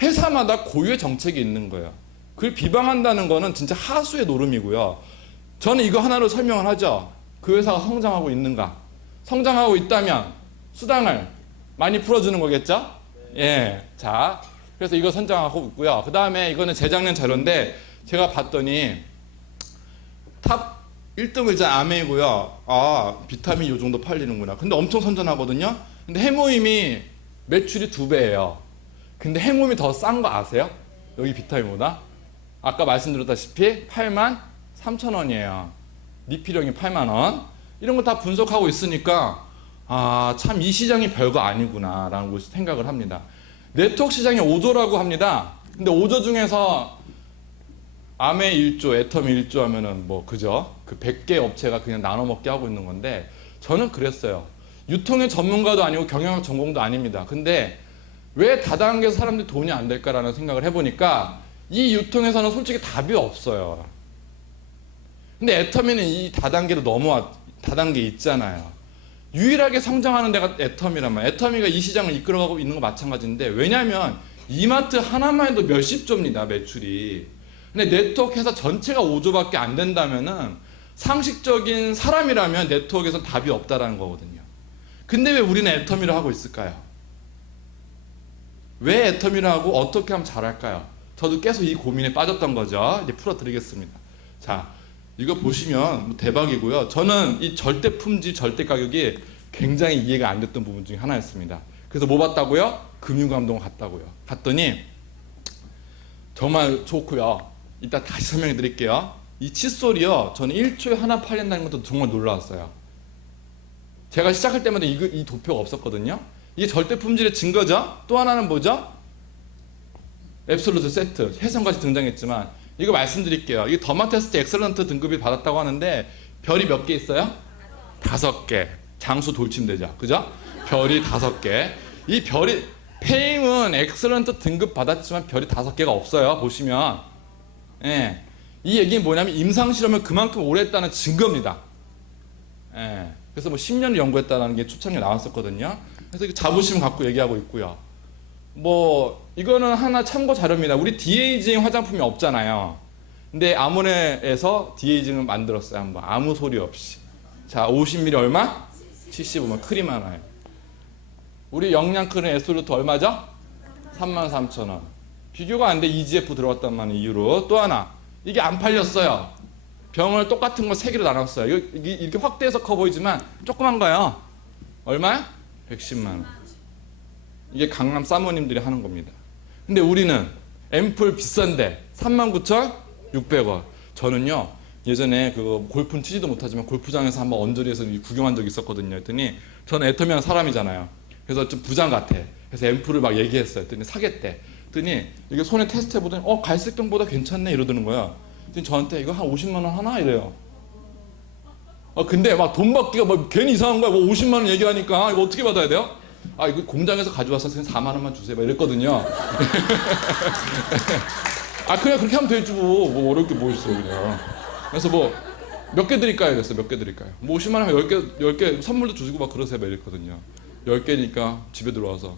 회사마다 고유의 정책이 있는 거예요. 그걸 비방한다는 거는 진짜 하수의 노름이고요. 저는 이거 하나로 설명을 하죠. 그 회사가 성장하고 있는가? 성장하고 있다면 수당을 많이 풀어주는 거겠죠? 예. 자. 그래서 이거 선정하고 있고요. 그 다음에 이거는 재작년 자료인데 제가 봤더니 탑 1등은 일단 아메이고요. 아, 비타민 요 정도 팔리는구나. 근데 엄청 선전하거든요. 근데 해모임이 매출이 2배예요. 근데 해모임이 더 싼 거 아세요? 여기 비타민보다? 아까 말씀드렸다시피 83,000원이에요. 리필형이 8만원. 이런 거 다 분석하고 있으니까 아, 참 이 시장이 별거 아니구나 라는 생각을 합니다. 네트워크 시장이 5조라고 합니다. 근데 5조 중에서 아메 1조, 애터미 1조 하면은 뭐 그죠? 그 100개 업체가 그냥 나눠 먹게 하고 있는 건데 저는 그랬어요. 유통의 전문가도 아니고 경영학 전공도 아닙니다. 근데 왜 다단계에서 사람들이 돈이 안 될까라는 생각을 해보니까 이 유통에서는 솔직히 답이 없어요. 근데 애터미는 이 다단계로 다단계 있잖아요. 유일하게 성장하는 데가 애터미란 말이에요. 애터미가 이 시장을 이끌어가고 있는 거 마찬가지인데 왜냐하면 이마트 하나만 해도 몇십 조입니다. 매출이. 근데 네트워크 회사 전체가 5조밖에 안 된다면은 상식적인 사람이라면 네트워크에서 답이 없다라는 거거든요. 근데 왜 우리는 애터미를 하고 있을까요? 왜 애터미를 하고 어떻게 하면 잘할까요? 저도 계속 이 고민에 빠졌던 거죠. 이제 풀어드리겠습니다. 자, 이거 보시면 뭐 대박이고요. 저는 이 절대 품질, 절대 가격이 굉장히 이해가 안 됐던 부분 중에 하나였습니다. 그래서 뭐 봤다고요? 금융감독원 갔다고요. 갔더니 정말 좋고요. 이따 다시 설명해 드릴게요. 이 칫솔이요. 저는 1초에 하나 팔린다는 것도 정말 놀라웠어요. 제가 시작할 때마다 이 도표가 없었거든요. 이게 절대 품질의 증거죠. 또 하나는 뭐죠? 앱솔루트 세트. 혜성같이 등장했지만 이거 말씀드릴게요. 이게 더마테스트 엑셀런트 등급이 받았다고 하는데 별이 몇 개 있어요? 5개. 장수 돌침대죠. 그죠? 별이 5개. 이 별이 페임은 엑셀런트 등급 받았지만 별이 5개가 없어요. 보시면. 예. 이 얘기는 뭐냐면 임상실험을 그만큼 오래 했다는 증거입니다. 예. 그래서 뭐 10년을 연구했다는 게 초창기에 나왔었거든요. 그래서 자부심 갖고 얘기하고 있고요. 뭐 이거는 하나 참고 자료입니다. 우리 디에이징 화장품이 없잖아요. 근데 아모네에서 디에이징을 만들었어요. 한번 아무 소리 없이. 자, 50ml 얼마? 75만 크림 하나요. 우리 영양크림 에스솔루트 얼마죠? 33,000원. 비교가 안 돼. EGF 들어갔단 이유로. 또 하나. 이게 안 팔렸어요. 병을 똑같은 거 3개로 나눴어요. 이렇게 확대해서 커 보이지만 조그만 거예요. 얼마야? 110만 원. 이게 강남 사모님들이 하는 겁니다. 근데 우리는 앰플 비싼데 39,600원. 저는요 예전에 그 골프는 치지도 못하지만 골프장에서 한번 언저리에서 구경한 적이 있었거든요. 했더니 저는 애터미한 사람이잖아요. 그래서 좀 부장 같아. 그래서 앰플을 막 얘기했어요. 했더니 사겠대. 그랬더니 이게 손에 테스트 해보더니 갈색병보다 괜찮네 이러더는 거야. 그랬더니 저한테 이거 한 50만 원 하나 이래요. 근데 막 돈 받기가 막 괜히 이상한 거야. 뭐 50만 원 얘기하니까 이거 어떻게 받아야 돼요? 이거 공장에서 가져와서 그냥 4만 원만 주세요. 막 이랬거든요. 그냥 그렇게 하면 되지 뭐 어렵게 뭐 있어 그냥. 그래서 뭐 몇 개 드릴까요? 그랬어. 몇 개 드릴까요? 뭐 50만 원 하면 10개 선물도 주시고 막 그러세요. 막 이랬거든요. 10개니까 집에 들어와서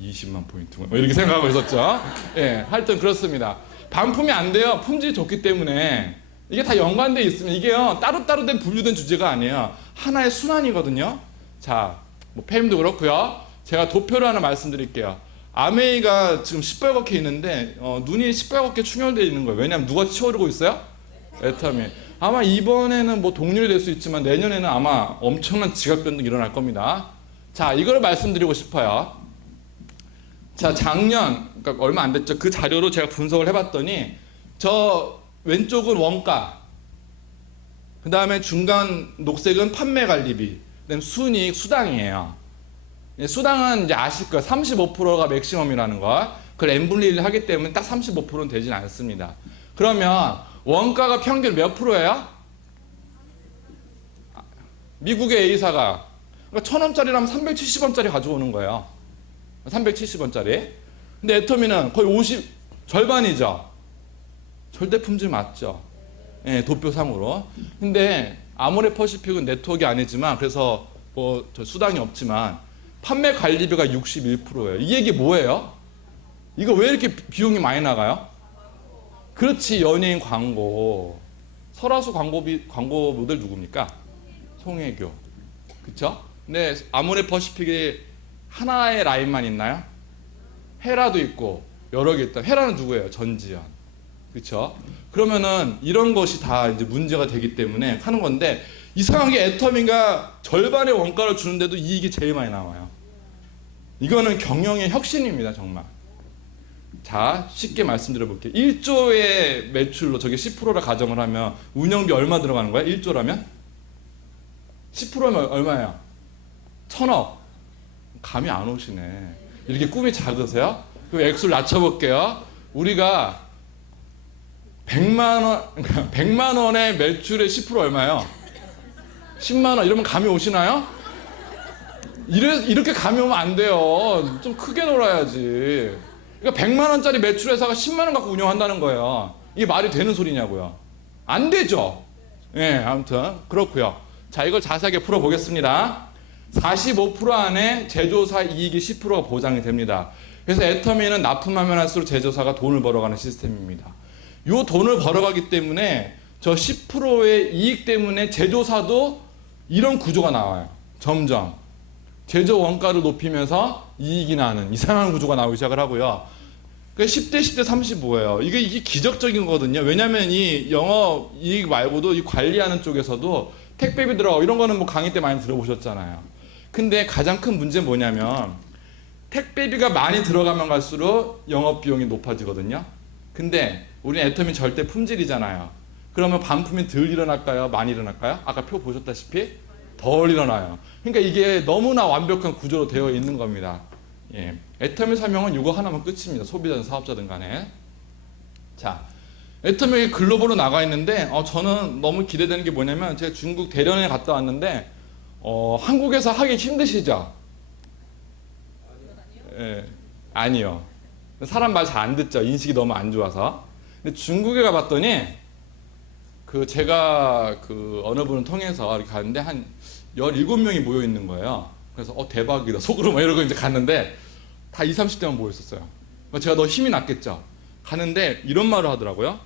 20만 포인트 뭐 이렇게 생각하고 있었죠. 예, 하여튼 그렇습니다. 반품이 안 돼요. 품질이 좋기 때문에. 이게 다 연관되어 있으면 이게요 따로따로 된 분류된 주제가 아니에요. 하나의 순환이거든요. 자, 뭐 폐임도 그렇고요. 제가 도표를 하나 말씀드릴게요. 아메이가 지금 시뻘겋게 있는데 눈이 시뻘겋게 충혈되어 있는 거예요. 왜냐하면 누가 치워르고 있어요? 애터미. 아마 이번에는 뭐 동률이 될 수 있지만 내년에는 아마 엄청난 지각 변동이 일어날 겁니다. 자, 이걸 말씀드리고 싶어요. 자, 작년 그러니까 얼마 안 됐죠. 그 자료로 제가 분석을 해봤더니 저 왼쪽은 원가, 그 다음에 중간 녹색은 판매 관리비, 그다음 순이익 수당이에요. 수당은 이제 아실 거예요. 35%가 맥시멈이라는 거. 그걸 n분의 1을 하기 때문에 딱 35%는 되진 않습니다. 그러면 원가가 평균 몇 프로예요? 미국의 A사가 그러니까 1,000원짜리라면 370원짜리 가져오는 거예요. 370원짜리. 근데 애터미는 거의 절반이죠. 절대 품질 맞죠. 예, 도표상으로. 근데 아모레퍼시픽은 네트워크가 아니지만 그래서 뭐 저 수당이 없지만 판매 관리비가 61%예요. 이 얘기 뭐예요? 이거 왜 이렇게 비용이 많이 나가요? 그렇지, 연예인 광고. 설화수 광고 모델 누굽니까? 송혜교. 그쵸? 근데 아모레퍼시픽이 하나의 라인만 있나요? 헤라도 있고 여러 개 있다. 헤라는 누구예요? 전지현. 그쵸? 그러면은 이런 것이 다 이제 문제가 되기 때문에 하는 건데 이상하게 애터미가 절반의 원가를 주는데도 이익이 제일 많이 나와요. 이거는 경영의 혁신입니다, 정말. 자, 쉽게 말씀드려 볼게요. 1조의 매출로 저게 10%라 가정을 하면 운영비 얼마 들어가는 거야? 1조라면? 10%면 얼마예요? 1,000억. 감이 안 오시네. 이렇게 꿈이 작으세요? 그럼 액수를 낮춰볼게요. 우리가 100만 원의 매출의 10% 얼마예요? 10만 원. 이러면 감이 오시나요? 이렇게 감이 오면 안 돼요. 좀 크게 놀아야지. 그러니까 100만 원짜리 매출 회사가 10만 원 갖고 운영한다는 거예요. 이게 말이 되는 소리냐고요. 안 되죠. 예, 아무튼 그렇고요. 자, 이걸 자세하게 풀어보겠습니다. 45% 안에 제조사 이익이 10%가 보장이 됩니다. 그래서 애터미는 납품하면 할수록 제조사가 돈을 벌어가는 시스템입니다. 요 돈을 벌어가기 때문에 저 10%의 이익 때문에 제조사도 이런 구조가 나와요. 점점 제조 원가를 높이면서 이익이 나는 이상한 구조가 나오기 시작을 하고요. 그러니까 10대 10대 35예요. 이게 기적적인 거거든요. 왜냐하면 이 영업 이익 말고도 이 관리하는 쪽에서도 택배비 들어가고 이런 거는 뭐 강의 때 많이 들어보셨잖아요. 근데 가장 큰 문제는 뭐냐면 택배비가 많이 들어가면 갈수록 영업 비용이 높아지거든요. 근데 우리는 애터미 절대 품질이잖아요. 그러면 반품이 덜 일어날까요? 많이 일어날까요? 아까 표 보셨다시피 덜 일어나요. 그러니까 이게 너무나 완벽한 구조로 되어 있는 겁니다. 예. 애터미 설명은 이거 하나면 끝입니다. 소비자든 사업자든 간에. 자, 애터미 글로벌로 나가 있는데 저는 너무 기대되는 게 뭐냐면 제가 중국 대련에 갔다 왔는데 한국에서 하기 힘드시죠? 예, 아니요. 사람 말 잘 안 듣죠. 인식이 너무 안 좋아서. 근데 중국에 가봤더니 제가 어느 분을 통해서 이렇게 갔는데 한 17명이 모여 있는 거예요. 그래서 대박이다 속으로 막 이러고 이제 갔는데 다 20, 30대만 모여 있었어요. 제가 더 힘이 났겠죠. 가는데 이런 말을 하더라고요.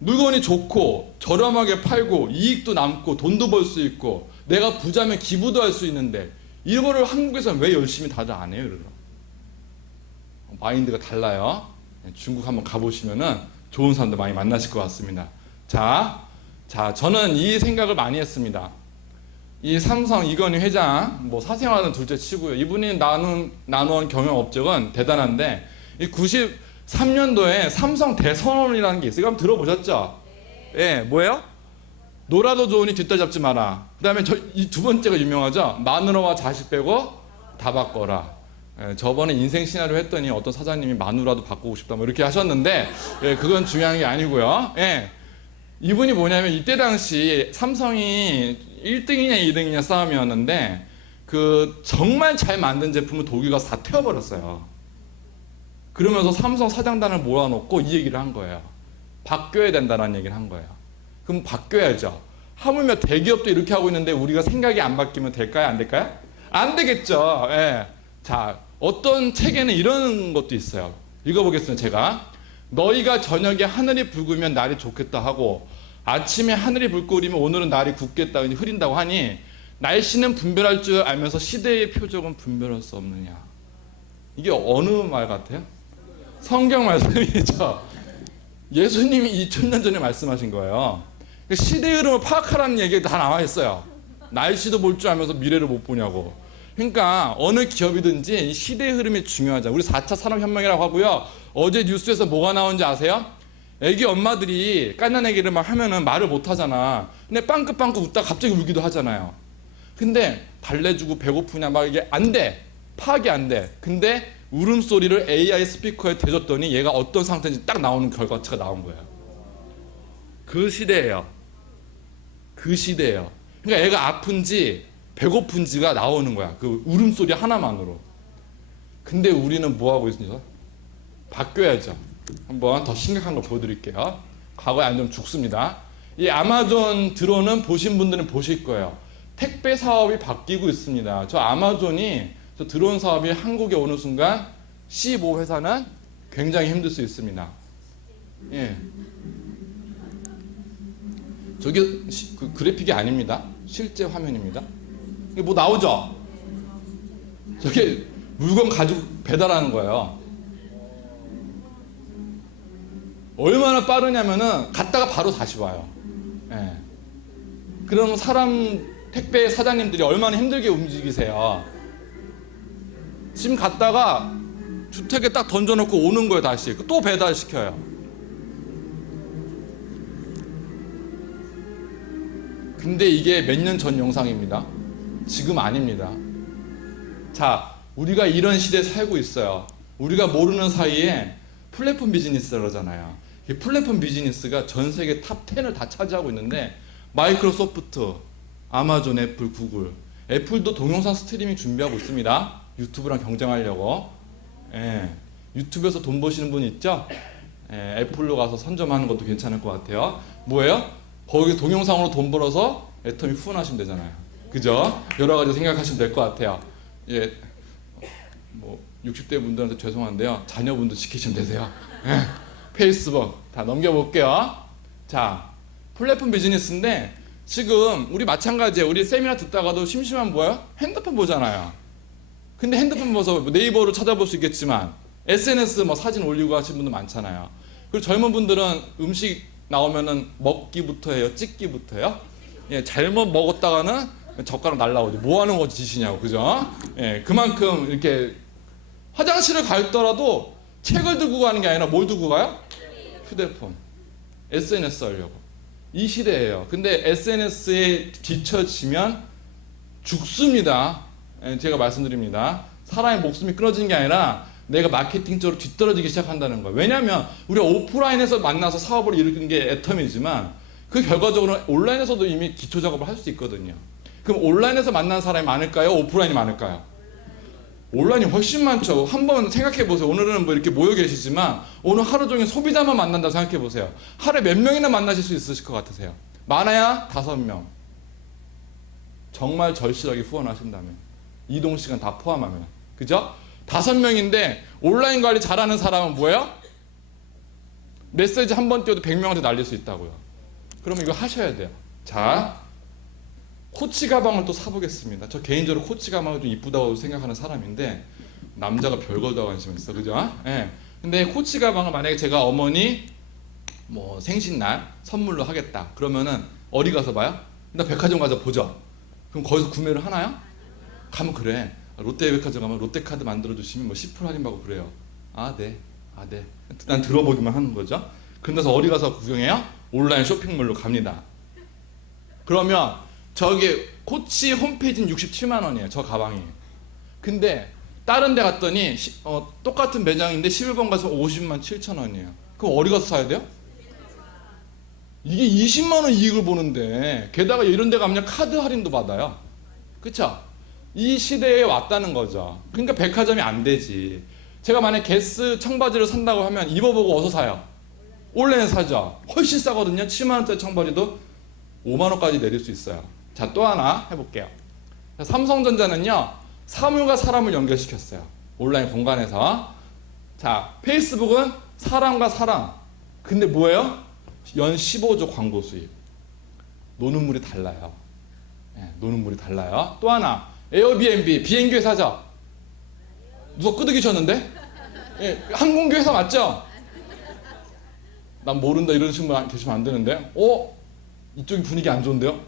물건이 좋고 저렴하게 팔고 이익도 남고 돈도 벌 수 있고 내가 부자면 기부도 할 수 있는데 이거를 한국에서는 왜 열심히 다들 안 해요? 이러더라고요. 마인드가 달라요. 중국 한번 가보시면은 좋은 사람들 많이 만나실 것 같습니다. 자, 저는 이 생각을 많이 했습니다. 이 삼성 이건희 회장, 뭐 사생활은 둘째 치고요. 이분이 나눈 경영 업적은 대단한데, 이 93년도에 삼성 대선언이라는 게 있어요. 이거 한번 들어보셨죠? 예, 뭐예요? 놀아도 좋으니 뒷덜 잡지 마라. 그 다음에 이 두 번째가 유명하죠? 마누라와 자식 빼고 다 바꿔라. 저번에 인생 시나리오 했더니 어떤 사장님이 마누라도 바꾸고 싶다 뭐 이렇게 하셨는데 그건 중요한 게 아니고요. 이분이 뭐냐면 이때 당시 삼성이 1등이냐 2등이냐 싸움이었는데 그 정말 잘 만든 제품을 독일 가서 다 태워버렸어요. 그러면서 삼성 사장단을 모아놓고 이 얘기를 한 거예요. 바뀌어야 된다는 얘기를 한 거예요. 그럼 바뀌어야죠. 하물며 대기업도 이렇게 하고 있는데 우리가 생각이 안 바뀌면 될까요? 안 될까요? 안 되겠죠. 자, 어떤 책에는 이런 것도 있어요. 읽어보겠습니다. 제가 너희가 저녁에 하늘이 붉으면 날이 좋겠다 하고 아침에 하늘이 붉고 흐리면 오늘은 날이 굳겠다 흐린다고 하니 날씨는 분별할 줄 알면서 시대의 표적은 분별할 수 없느냐. 이게 어느 말 같아요? 성경 말씀이죠. 예수님이 2000년 전에 말씀하신 거예요. 시대의 흐름을 파악하라는 얘기가 다 나와 있어요. 날씨도 볼 줄 알면서 미래를 못 보냐고. 그러니까 어느 기업이든지 시대의 흐름이 중요하죠. 우리 4차 산업혁명이라고 하고요. 어제 뉴스에서 뭐가 나온지 아세요? 애기 엄마들이 깐난 애기를 막 하면은 말을 못 하잖아. 근데 빵긋빵긋 웃다 갑자기 울기도 하잖아요. 근데 달래주고 배고프냐 막 이게 안 돼. 파악이 안 돼. 근데 울음소리를 AI 스피커에 대줬더니 얘가 어떤 상태인지 딱 나오는 결과치가 나온 거예요. 그 시대예요. 그 시대예요. 그러니까 애가 아픈지 배고픈지가 나오는 거야. 그 울음소리 하나만으로. 근데 우리는 뭐 하고 있습니까? 바뀌어야죠. 한번 더 심각한 거 보여드릴게요. 과거에 안 되면 죽습니다. 이 아마존 드론은 보신 분들은 보실 거예요. 택배 사업이 바뀌고 있습니다. 저 아마존이 저 드론 사업이 한국에 오는 순간 C5회사는 굉장히 힘들 수 있습니다. 저게 그 그래픽이 아닙니다. 실제 화면입니다. 이게 뭐 나오죠? 저게 물건 가지고 배달하는 거예요. 얼마나 빠르냐면은 갔다가 바로 다시 와요. 그럼 사람 택배 사장님들이 얼마나 힘들게 움직이세요. 지금 갔다가 주택에 딱 던져놓고 오는 거예요. 다시 또 배달시켜요. 근데 이게 몇 년 전 영상입니다. 지금 아닙니다. 자, 우리가 이런 시대에 살고 있어요. 우리가 모르는 사이에 플랫폼 비즈니스라고 그러잖아요. 이 플랫폼 비즈니스가 전 세계 탑 10을 다 차지하고 있는데 마이크로소프트, 아마존, 애플, 구글. 애플도 동영상 스트리밍 준비하고 있습니다. 유튜브랑 경쟁하려고. 유튜브에서 돈 버시는 분 있죠? 애플로 가서 선점하는 것도 괜찮을 것 같아요. 뭐예요? 거기 동영상으로 돈 벌어서 애터미 후원하시면 되잖아요. 그죠? 여러 가지 생각하시면 될 것 같아요. 뭐 60대 분들한테 죄송한데요. 자녀분도 지키시면 되세요. 페이스북 다 넘겨볼게요. 자, 플랫폼 비즈니스인데 지금 우리 마찬가지예요. 우리 세미나 듣다가도 심심하면 뭐예요? 핸드폰 보잖아요. 근데 핸드폰 보면서 네이버로 찾아볼 수 있겠지만 SNS 뭐 사진 올리고 하시는 분들 많잖아요. 그리고 젊은 분들은 음식 나오면은 먹기부터 해요? 찍기부터 해요? 잘못 먹었다가는 젓가락 날라오죠. 뭐 하는 거지 짓이냐고. 그죠? 그만큼 이렇게 화장실을 갔더라도 책을 들고 가는 게 아니라 뭘 들고 가요? 휴대폰. SNS 하려고. 이 시대예요. 근데 SNS에 뒤처지면 죽습니다. 제가 말씀드립니다. 사람의 목숨이 끊어지는 게 아니라 내가 마케팅적으로 뒤떨어지기 시작한다는 거예요. 왜냐하면 우리가 오프라인에서 만나서 사업을 일으키는 게 애텀이지만 그 결과적으로 온라인에서도 이미 기초 작업을 할 수 있거든요. 그럼 온라인에서 만난 사람이 많을까요? 오프라인이 많을까요? 온라인이 훨씬 많죠. 한번 생각해 보세요. 오늘은 뭐 이렇게 모여 계시지만 오늘 하루 종일 소비자만 만난다고 생각해 보세요. 하루에 몇 명이나 만나실 수 있으실 것 같으세요? 많아야 5명. 정말 절실하게 후원하신다면 이동 시간 다 포함하면. 그죠? 5명인데 온라인 관리 잘하는 사람은 뭐예요? 메시지 한 번 띄워도 100명한테 날릴 수 있다고요. 그러면 이거 하셔야 돼요. 자, 코치 가방을 또 사보겠습니다. 저 개인적으로 코치 가방을 좀 이쁘다고 생각하는 사람인데 남자가 별걸 다 관심 있어. 그죠? 근데 코치 가방을 만약에 제가 어머니 뭐 생신날 선물로 하겠다. 그러면은 어디 가서 봐요? 일단 백화점 가서 보죠. 그럼 거기서 구매를 하나요? 가면 그래. 롯데백화점 가면 롯데카드 만들어주시면 뭐 10% 할인받고 그래요. 아, 네. 난 들어보기만 하는 거죠. 그래서 어디 가서 구경해요? 온라인 쇼핑몰로 갑니다. 그러면 저기 코치 홈페이지는 67만 원이에요. 저 가방이. 근데 다른 데 갔더니 똑같은 매장인데 11번 가서 50만 7천 원이에요. 그럼 어디 가서 사야 돼요? 이게 20만 원 이익을 보는데, 게다가 이런 데 가면 카드 할인도 받아요. 그쵸? 이 시대에 왔다는 거죠. 그러니까 백화점이 안 되지. 제가 만약 게스 청바지를 산다고 하면 입어보고 어디서 사요? 온라인에 사죠. 훨씬 싸거든요. 7만 원짜리 청바지도 5만 원까지 내릴 수 있어요. 자, 또 하나 해볼게요. 삼성전자는요, 사물과 사람을 연결시켰어요. 온라인 공간에서. 자, 페이스북은 사람과 사람. 근데 뭐예요? 연 15조 광고 수입. 노는 물이 달라요. 노는 물이 달라요. 또 하나, 에어비앤비, 비행기 회사죠? 누가 끄덕이셨는데? 항공기 회사 맞죠? 난 모른다 이런 식으로 계시면 안 되는데. 이쪽이 분위기 안 좋은데요?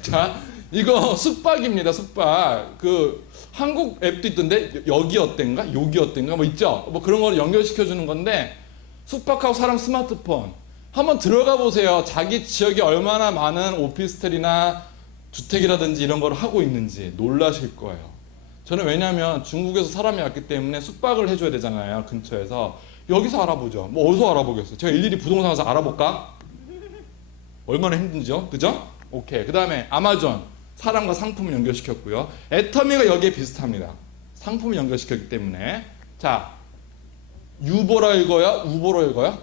자, 이거 숙박입니다. 숙박. 그 한국 앱도 있던데, 여기 어땠가? 여기 어땠가? 뭐 있죠? 뭐 그런 걸 연결시켜 주는 건데, 숙박하고 사람 스마트폰 한번 들어가 보세요. 자기 지역에 얼마나 많은 오피스텔이나 주택이라든지 이런 걸 하고 있는지 놀라실 거예요. 저는 왜냐하면 중국에서 사람이 왔기 때문에 숙박을 해줘야 되잖아요. 근처에서. 여기서 알아보죠. 뭐 어디서 알아보겠어요? 제가 일일이 부동산 가서 알아볼까? 얼마나 힘든지요? 그죠? 오케이. 그 다음에 아마존, 사람과 상품을 연결시켰고요. 애터미가 여기에 비슷합니다. 상품을 연결시켰기 때문에. 자, 유보라 읽어요? 우보라 읽어요?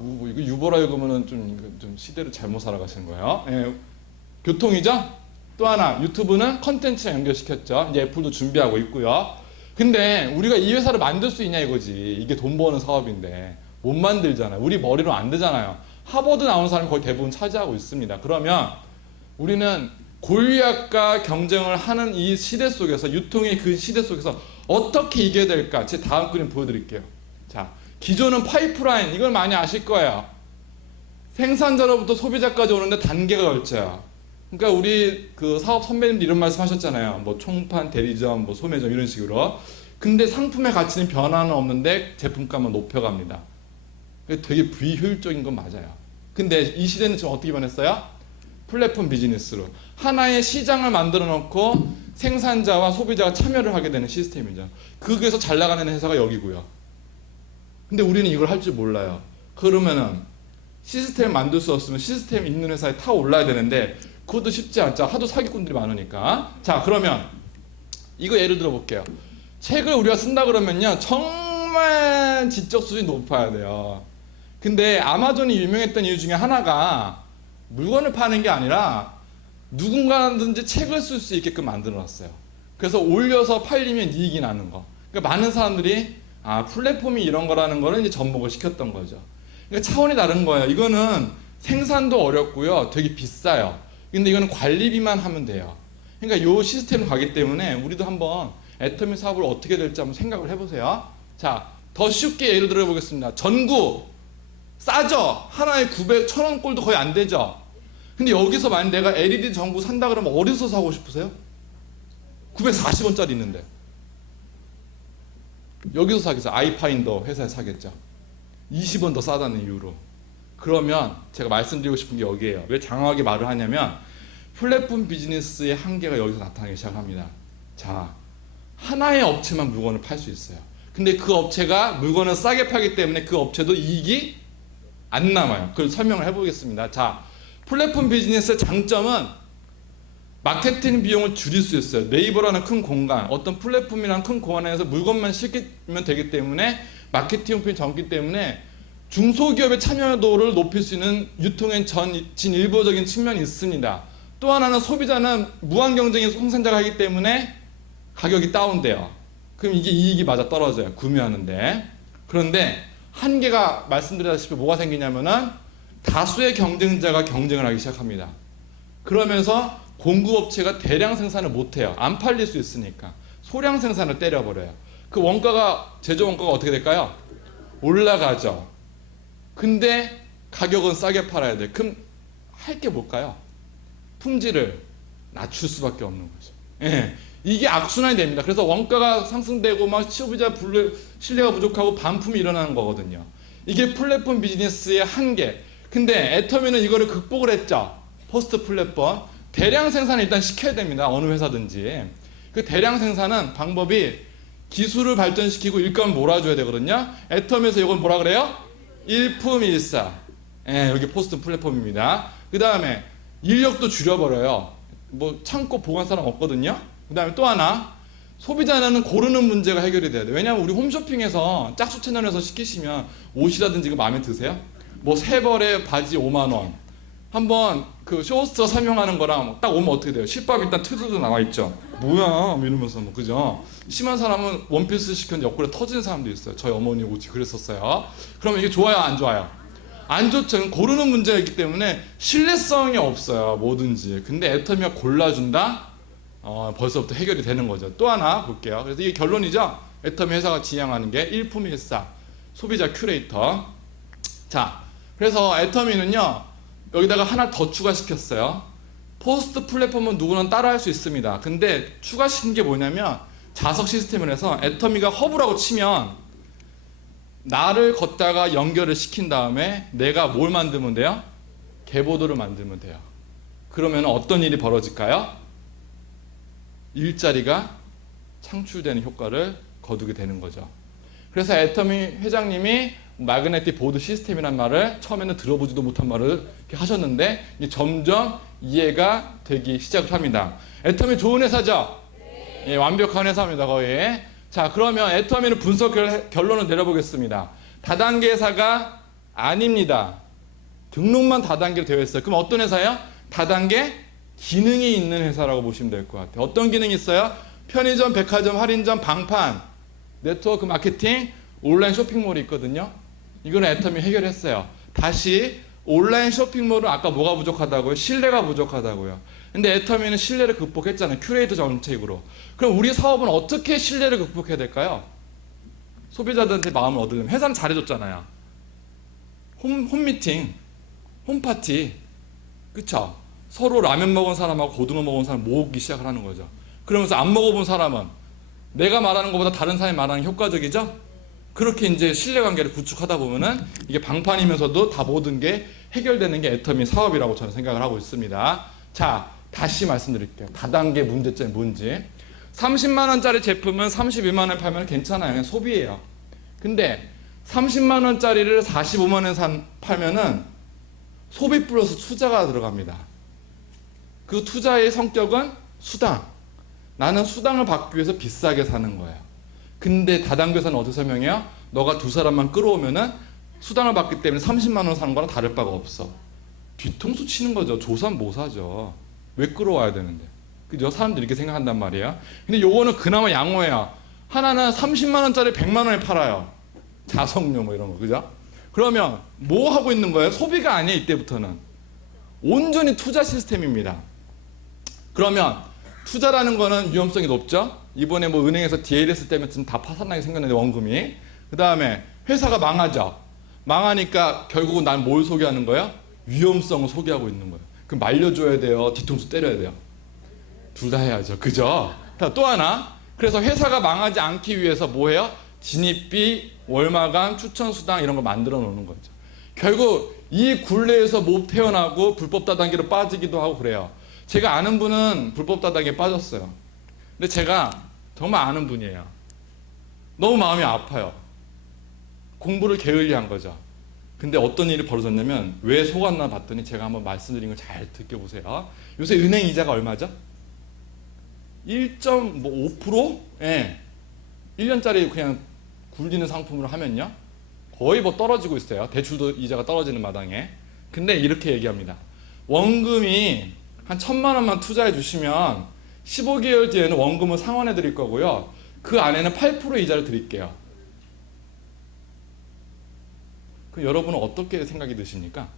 이거 유보라 읽으면은 좀 시대를 잘못 살아가시는 거예요. 교통이죠? 또 하나, 유튜브는 컨텐츠랑 연결시켰죠. 이제 애플도 준비하고 있고요. 근데 우리가 이 회사를 만들 수 있냐 이거지. 이게 돈 버는 사업인데 못 만들잖아요. 우리 머리로 안 되잖아요. 하버드 나온 사람이 거의 대부분 차지하고 있습니다. 그러면 우리는 권리학과 경쟁을 하는 이 시대 속에서, 유통의 그 시대 속에서 어떻게 이겨야 될까? 제 다음 그림 보여드릴게요. 자, 기존은 파이프라인, 이걸 많이 아실 거예요. 생산자로부터 소비자까지 오는데 단계가 걸쳐요. 그러니까 우리 그 사업 선배님들 이런 말씀 하셨잖아요. 뭐 총판, 대리점, 뭐 소매점 이런 식으로. 근데 상품의 가치는 변화는 없는데 제품값만 높여갑니다. 되게 비효율적인 건 맞아요. 근데 이 시대는 지금 어떻게 변했어요? 플랫폼 비즈니스로 하나의 시장을 만들어 놓고 생산자와 소비자가 참여를 하게 되는 시스템이죠. 거기에서 잘 나가는 회사가 여기고요. 근데 우리는 이걸 할 줄 몰라요. 그러면은 시스템 만들 수 없으면 시스템 있는 회사에 타 올라야 되는데 그것도 쉽지 않죠. 하도 사기꾼들이 많으니까. 자, 그러면 이거 예를 들어 볼게요. 책을 우리가 쓴다 그러면요, 정말 지적 수준이 높아야 돼요. 근데 아마존이 유명했던 이유 중에 하나가 물건을 파는 게 아니라 누군가든지 책을 쓸 수 있게끔 만들어 놨어요. 그래서 올려서 팔리면 이익이 나는 거. 그러니까 많은 사람들이 플랫폼이 이런 거라는 거를 이제 접목을 시켰던 거죠. 그러니까 차원이 다른 거예요. 이거는 생산도 어렵고요. 되게 비싸요. 근데 이거는 관리비만 하면 돼요. 그러니까 이 시스템을 가기 때문에 우리도 한번 애터미 사업을 어떻게 될지 한번 생각을 해보세요. 자, 더 쉽게 예를 들어 보겠습니다. 전구 싸죠? 하나에 900, 1000원 꼴도 거의 안 되죠? 근데 여기서 만약 내가 LED 전구 산다 그러면 어디서 사고 싶으세요? 940원짜리 있는데. 여기서 사겠죠. 아이파인더 회사에서 사겠죠. 20원 더 싸다는 이유로. 그러면 제가 말씀드리고 싶은 게 여기에요. 왜 장황하게 말을 하냐면 플랫폼 비즈니스의 한계가 여기서 나타나기 시작합니다. 자, 하나의 업체만 물건을 팔 수 있어요. 근데 그 업체가 물건을 싸게 팔기 때문에 그 업체도 이익이 안 남아요. 그걸 설명을 해보겠습니다. 자, 플랫폼 비즈니스의 장점은 마케팅 비용을 줄일 수 있어요. 네이버라는 큰 공간, 어떤 플랫폼이라는 큰 공간에서 물건만 실기면 되기 때문에 마케팅 비용이 적기 때문에 중소기업의 참여도를 높일 수 있는 유통의 진일보적인 측면이 있습니다. 또 하나는 소비자는 무한 경쟁의 생산자가 하기 때문에 가격이 다운돼요. 그럼 이게 이익이 맞아 떨어져요. 구매하는데. 그런데 한계가 말씀드렸다시피 뭐가 생기냐면은 다수의 경쟁자가 경쟁을 하기 시작합니다. 그러면서 공급업체가 대량 생산을 못해요. 안 팔릴 수 있으니까. 소량 생산을 때려버려요. 그 원가가, 제조 원가가 어떻게 될까요? 올라가죠. 근데 가격은 싸게 팔아야 돼. 그럼 할 게 뭘까요? 품질을 낮출 수밖에 없는 거죠. 예. 이게 악순환이 됩니다. 그래서 원가가 상승되고 막 소비자 신뢰가 부족하고 반품이 일어나는 거거든요. 이게 플랫폼 비즈니스의 한계. 근데 애터미는 이거를 극복을 했죠. 퍼스트 플랫폼. 대량 생산을 일단 시켜야 됩니다. 어느 회사든지. 그 대량 생산은 방법이 기술을 발전시키고 일감 몰아줘야 되거든요. 애텀에서 이건 뭐라 그래요? 일품일사. 예, 여기 포스트 플랫폼입니다. 그 다음에 인력도 줄여버려요. 뭐 창고 보관 사람 없거든요. 그 다음에 또 하나, 소비자는 고르는 문제가 해결이 돼야 돼요. 왜냐하면 우리 홈쇼핑에서 짝수 채널에서 시키시면 옷이라든지 이거 마음에 드세요? 뭐 3벌에 바지 5만 원. 한번 그 쇼호스트가 설명하는 거랑 딱 오면 어떻게 돼요? 실밥 일단 트드도 나와 있죠. 뭐야 이러면서 뭐 그죠? 심한 사람은 원피스 시켰는데 옆구리에 터지는 사람도 있어요. 저희 어머니 옷이 그랬었어요. 그러면 이게 좋아요 안 좋아요? 안 좋죠. 고르는 문제가 있기 때문에 신뢰성이 없어요. 뭐든지. 근데 애터미가 골라준다? 벌써부터 해결이 되는 거죠. 또 하나 볼게요. 그래서 이게 결론이죠. 애터미 회사가 지향하는 게 일품일사, 소비자 큐레이터. 자, 그래서 애터미는요, 여기다가 하나 더 추가시켰어요. 포스트 플랫폼은 누구나 따라할 수 있습니다. 근데 추가시킨 게 뭐냐면 자석 시스템을 해서 애터미가 허브라고 치면 나를 걷다가 연결을 시킨 다음에 내가 뭘 만들면 돼요? 개보도를 만들면 돼요. 그러면 어떤 일이 벌어질까요? 일자리가 창출되는 효과를 거두게 되는 거죠. 그래서 애터미 회장님이 마그네틱 보드 시스템이란 말을 처음에는 들어보지도 못한 말을 이렇게 하셨는데 이제 점점 이해가 되기 시작을 합니다. 애터미 좋은 회사죠? 네. 예, 완벽한 회사입니다 거의. 자, 그러면 애터미는 분석 결론을 내려보겠습니다. 다단계 회사가 아닙니다. 등록만 다단계로 되어 있어요. 그럼 어떤 회사예요? 다단계 기능이 있는 회사라고 보시면 될 것 같아요. 어떤 기능이 있어요? 편의점, 백화점, 할인점, 방판, 네트워크 마케팅, 온라인 쇼핑몰이 있거든요. 이거는 애터미 해결했어요. 다시 온라인 쇼핑몰은 아까 뭐가 부족하다고요? 신뢰가 부족하다고요. 근데 애터미는 신뢰를 극복했잖아요. 큐레이터 정책으로. 그럼 우리 사업은 어떻게 신뢰를 극복해야 될까요? 소비자들한테 마음을 얻으려면 회사는 잘해줬잖아요. 홈미팅, 홈파티, 그쵸? 서로 라면 먹은 사람하고 고등어 먹은 사람 모으기 시작을 하는 거죠. 그러면서 안 먹어본 사람은 내가 말하는 것보다 다른 사람이 말하는 게 효과적이죠? 그렇게 이제 신뢰관계를 구축하다 보면은 이게 방판이면서도 다 모든 게 해결되는 게 애터미 사업이라고 저는 생각을 하고 있습니다. 자, 다시 말씀드릴게요. 다단계 문제점이 뭔지. 30만 원짜리 제품은 31만 원에 팔면 괜찮아요. 그냥 소비예요. 근데 30만 원짜리를 45만 원에 팔면은 소비 플러스 투자가 들어갑니다. 그 투자의 성격은 수당. 나는 수당을 받기 위해서 비싸게 사는 거예요. 근데 다단계에서는 어떻게 설명해요? 너가 두 사람만 끌어오면은 수당을 받기 때문에 30만 원 사는 거랑 다를 바가 없어. 뒤통수 치는 거죠. 조선 못 사죠. 왜 끌어와야 되는데. 그죠? 사람들이 이렇게 생각한단 말이에요. 근데 요거는 그나마 양호해요. 하나는 30만 원짜리 100만 원에 팔아요. 자석료 뭐 이런 거. 그죠? 그러면 뭐 하고 있는 거예요? 소비가 아니에요. 이때부터는. 온전히 투자 시스템입니다. 그러면 투자라는 거는 위험성이 높죠. 이번에 뭐 은행에서 DLS 때문에 지금 다 파산나게 생겼는데 원금이. 그 다음에 회사가 망하죠. 망하니까 결국은 난 뭘 소개하는 거예요? 위험성을 소개하고 있는 거예요. 그럼 말려줘야 돼요? 뒤통수 때려야 돼요? 둘 다 해야죠. 그죠? 또 하나. 그래서 회사가 망하지 않기 위해서 뭐 해요? 진입비, 월마감, 추천수당 이런 거 만들어 놓는 거죠. 결국 이 굴레에서 못 태어나고 불법 다단계로 빠지기도 하고 그래요. 제가 아는 분은 불법 다단계에 빠졌어요. 근데 제가 정말 아는 분이에요. 너무 마음이 아파요. 공부를 게을리한 거죠. 근데 어떤 일이 벌어졌냐면 왜 속았나 봤더니 제가 한번 말씀드린 걸 잘 듣겨보세요. 요새 은행 이자가 얼마죠? 1.5%? 예. 1년짜리 그냥 굴리는 상품으로 하면요. 거의 뭐 떨어지고 있어요. 대출도 이자가 떨어지는 마당에. 근데 이렇게 얘기합니다. 원금이 한 1,000만 원만 투자해 주시면 15개월 뒤에는 원금을 상환해 드릴 거고요. 그 안에는 8% 이자를 드릴게요. 그럼 여러분은 어떻게 생각이 드십니까?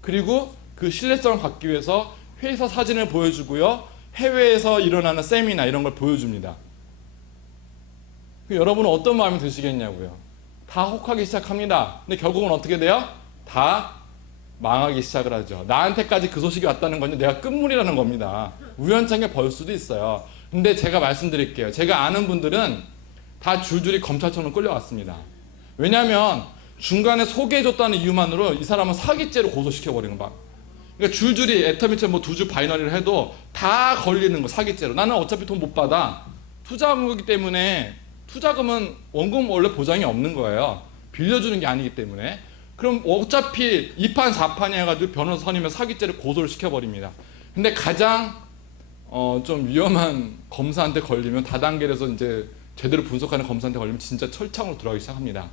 그리고 그 신뢰성을 갖기 위해서 회사 사진을 보여주고요. 해외에서 일어나는 세미나 이런 걸 보여줍니다. 그럼 여러분은 어떤 마음이 드시겠냐고요. 다 혹하기 시작합니다. 근데 결국은 어떻게 돼요? 다 망하기 시작을 하죠. 나한테까지 그 소식이 왔다는 건 내가 끝물이라는 겁니다. 우연찮게 벌 수도 있어요. 근데 제가 말씀드릴게요. 제가 아는 분들은 다 줄줄이 검찰청으로 끌려왔습니다. 왜냐하면 중간에 소개해줬다는 이유만으로 이 사람은 사기죄로 고소시켜버리는 거야. 그러니까 줄줄이 애터미처럼 뭐 두 줄 바이너리를 해도 다 걸리는 거 사기죄로. 나는 어차피 돈 못 받아. 투자한 거기 때문에 투자금은 원금 원래 보장이 없는 거예요. 빌려주는 게 아니기 때문에. 그럼 어차피 2판 4판이 해가지고 변호사 선임을 사기죄를 고소를 시켜버립니다. 근데 가장 좀 위험한 검사한테 걸리면 다단계에서 이제 제대로 분석하는 검사한테 걸리면 진짜 철창으로 들어가기 시작합니다.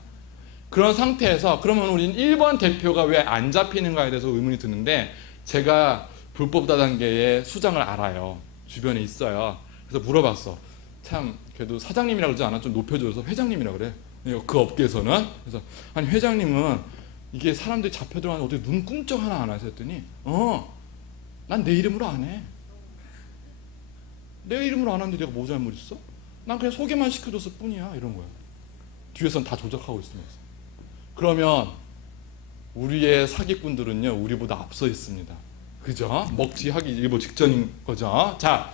그런 상태에서 그러면 우리는 1번 대표가 왜 안 잡히는가에 대해서 의문이 드는데 제가 불법 다단계의 수장을 알아요. 주변에 있어요. 그래서 물어봤어. 참 그래도 사장님이라 그러지 않아? 좀 높여줘서 회장님이라 그래. 그 업계에서는. 그래서 아니 회장님은 이게 사람들이 잡혀 들어가는데 어떻게 눈 꿈쩍 하나 안 하세요? 했더니 난 내 이름으로 안 해. 내 이름으로 안 하는데 내가 뭐 잘못 있어? 난 그냥 소개만 시켜줬을 뿐이야. 이런 거야. 뒤에서는 다 조작하고 있으면서. 그러면 우리의 사기꾼들은요 우리보다 앞서 있습니다. 그죠? 먹튀하기 일보 직전인 거죠. 자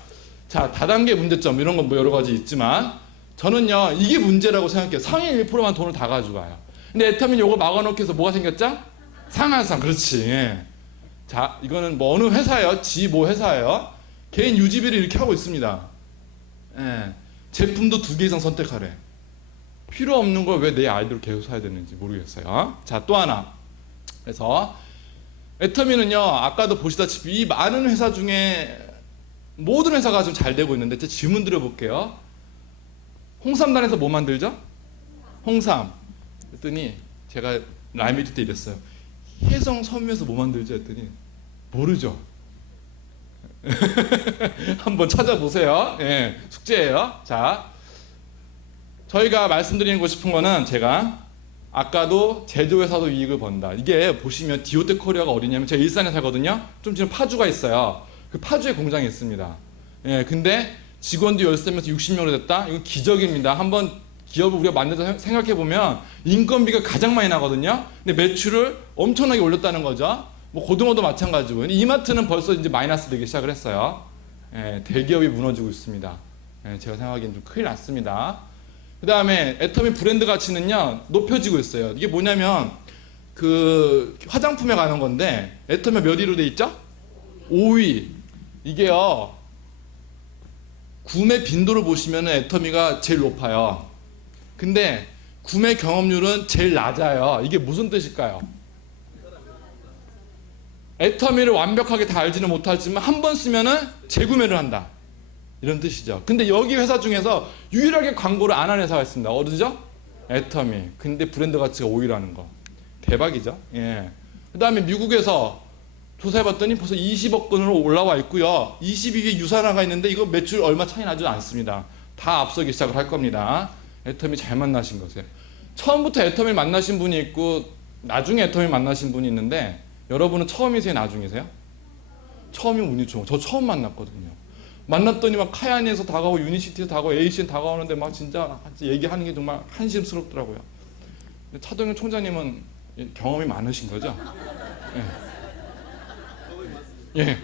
다단계 문제점 이런 건 뭐 여러 가지 있지만 저는요 이게 문제라고 생각해요. 상위 1%만 돈을 다 가져가요. 근데 애터미는 요거 막아놓기 위해서 뭐가 생겼죠? 상한선. 그렇지. 자 이거는 뭐 어느 회사예요? 지 회사예요. 개인 유지비를 이렇게 하고 있습니다. 예. 제품도 2개 이상 선택하래. 필요 없는 걸 왜 내 아이디어로 계속 사야 되는지 모르겠어요. 자 또 하나. 그래서 애터미는요 아까도 보시다시피 이 많은 회사 중에 모든 회사가 좀 잘 되고 있는데 제 질문 드려볼게요. 홍삼단에서 뭐 만들죠? 홍삼. 그랬더니 제가 라이미트 때 이랬어요. 혜성 섬유에서 뭐 만들죠? 했더니 모르죠. 한번 찾아보세요. 예, 숙제예요. 자, 저희가 말씀드리고 싶은 거는 제가 아까도 제조회사도 이익을 번다. 이게 보시면 디오텍 코리아가 어디냐면 제가 일산에 살거든요. 좀 지금 파주가 있어요. 그 파주에 공장이 있습니다. 예, 근데 직원도 13명에서 60명으로 됐다? 이건 기적입니다. 한번 기업을 우리가 만들어서 생각해보면 인건비가 가장 많이 나거든요. 근데 매출을 엄청나게 올렸다는 거죠. 뭐 고등어도 마찬가지고. 이마트는 벌써 이제 마이너스 되기 시작을 했어요. 예, 대기업이 무너지고 있습니다. 예, 제가 생각하기엔 좀 큰일 났습니다. 그 다음에 애터미 브랜드 가치는요 높여지고 있어요. 이게 뭐냐면 그 화장품에 관한 건데 애터미 몇 위로 돼 있죠? 5위. 이게요 구매 빈도를 보시면 애터미가 제일 높아요. 근데 구매 경험률은 제일 낮아요. 이게 무슨 뜻일까요? 애터미를 완벽하게 다 알지는 못하지만 한 번 쓰면은 재구매를 한다. 이런 뜻이죠. 근데 여기 회사 중에서 유일하게 광고를 안 한 회사가 있습니다. 어디죠? 애터미. 근데 브랜드 가치가 5위라는 거. 대박이죠. 예. 그 다음에 미국에서 조사해봤더니 벌써 20억 건으로 올라와 있고요. 22개 유사나가 있는데 이거 매출 얼마 차이 나지 않습니다. 다 앞서기 시작을 할 겁니다. 애터미 잘 만나신 거세요. 처음부터 애터미 만나신 분이 있고 나중에 애터미 만나신 분이 있는데 여러분은 처음이세요? 나중이세요? 처음이면 운이 좋은 저 처음 만났거든요. 만났더니 막 카야니에서 다가오고 유니시티에서 다가오고 ACN 다가오는데 막 진짜 얘기하는 게 정말 한심스럽더라고요. 차동현 총장님은 경험이 많으신 거죠? 예. 예.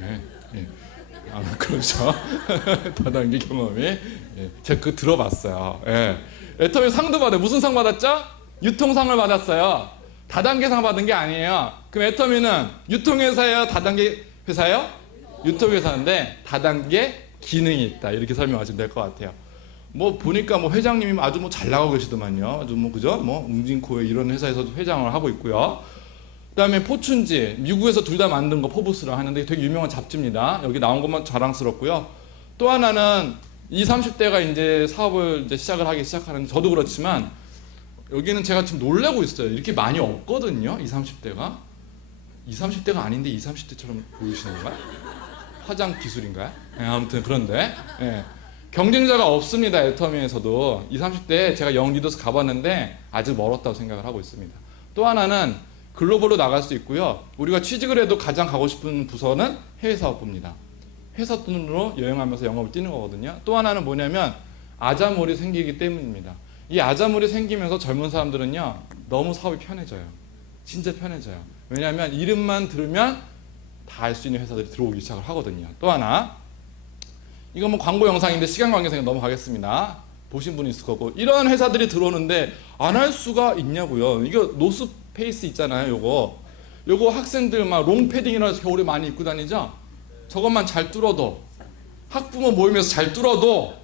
예. 예. 아, 그렇죠. 다단계 경험이. 예. 제가 그거 들어봤어요. 예. 애터미 상도 받아요. 무슨 상 받았죠? 유통상을 받았어요. 다단계상 받은 게 아니에요. 그럼 애터미는 유통회사예요? 다단계 회사예요? 유통회사인데 다단계 기능이 있다. 이렇게 설명하시면 될 것 같아요. 뭐 보니까 뭐 회장님이 아주 뭐 잘 나가고 계시더만요. 아주 뭐 그죠? 뭐 웅진코에 이런 회사에서도 회장을 하고 있고요. 그다음에 포춘지 미국에서 둘 다 만든 거 포브스라 하는데 되게 유명한 잡지입니다. 여기 나온 것만 자랑스럽고요. 또 하나는 20, 30대가 이제 사업을 이제 시작하는데 저도 그렇지만 여기는 제가 지금 놀라고 있어요. 이렇게 많이 없거든요. 20, 30대가. 20, 30대가 아닌데 20, 30대처럼 보이시는 건가요? 화장 기술인가요? 네, 아무튼 그런데 네. 경쟁자가 없습니다. 애터미에서도 20, 30대 제가 영 리더스 가봤는데 아직 멀었다고 생각을 하고 있습니다. 또 하나는 글로벌로 나갈 수 있고요. 우리가 취직을 해도 가장 가고 싶은 부서는 해외사업부입니다. 회사 돈으로 여행하면서 영업을 뛰는 거거든요. 또 하나는 뭐냐면 아자몰이 생기기 때문입니다. 이 아자몰이 생기면서 젊은 사람들은요 너무 사업이 편해져요. 진짜 편해져요. 왜냐하면 이름만 들으면 다 알 수 있는 회사들이 들어오기 시작을 하거든요. 또 하나, 이건 뭐 광고 영상인데 시간 관계상 넘어가겠습니다. 보신 분이 있을 거고, 이런 회사들이 들어오는데 안 할 수가 있냐고요. 이거 노스페이스 있잖아요. 요거 요거 학생들 막 롱패딩이라 해서 겨울에 많이 입고 다니죠? 저것만 잘 뚫어도, 학부모 모임에서 잘 뚫어도,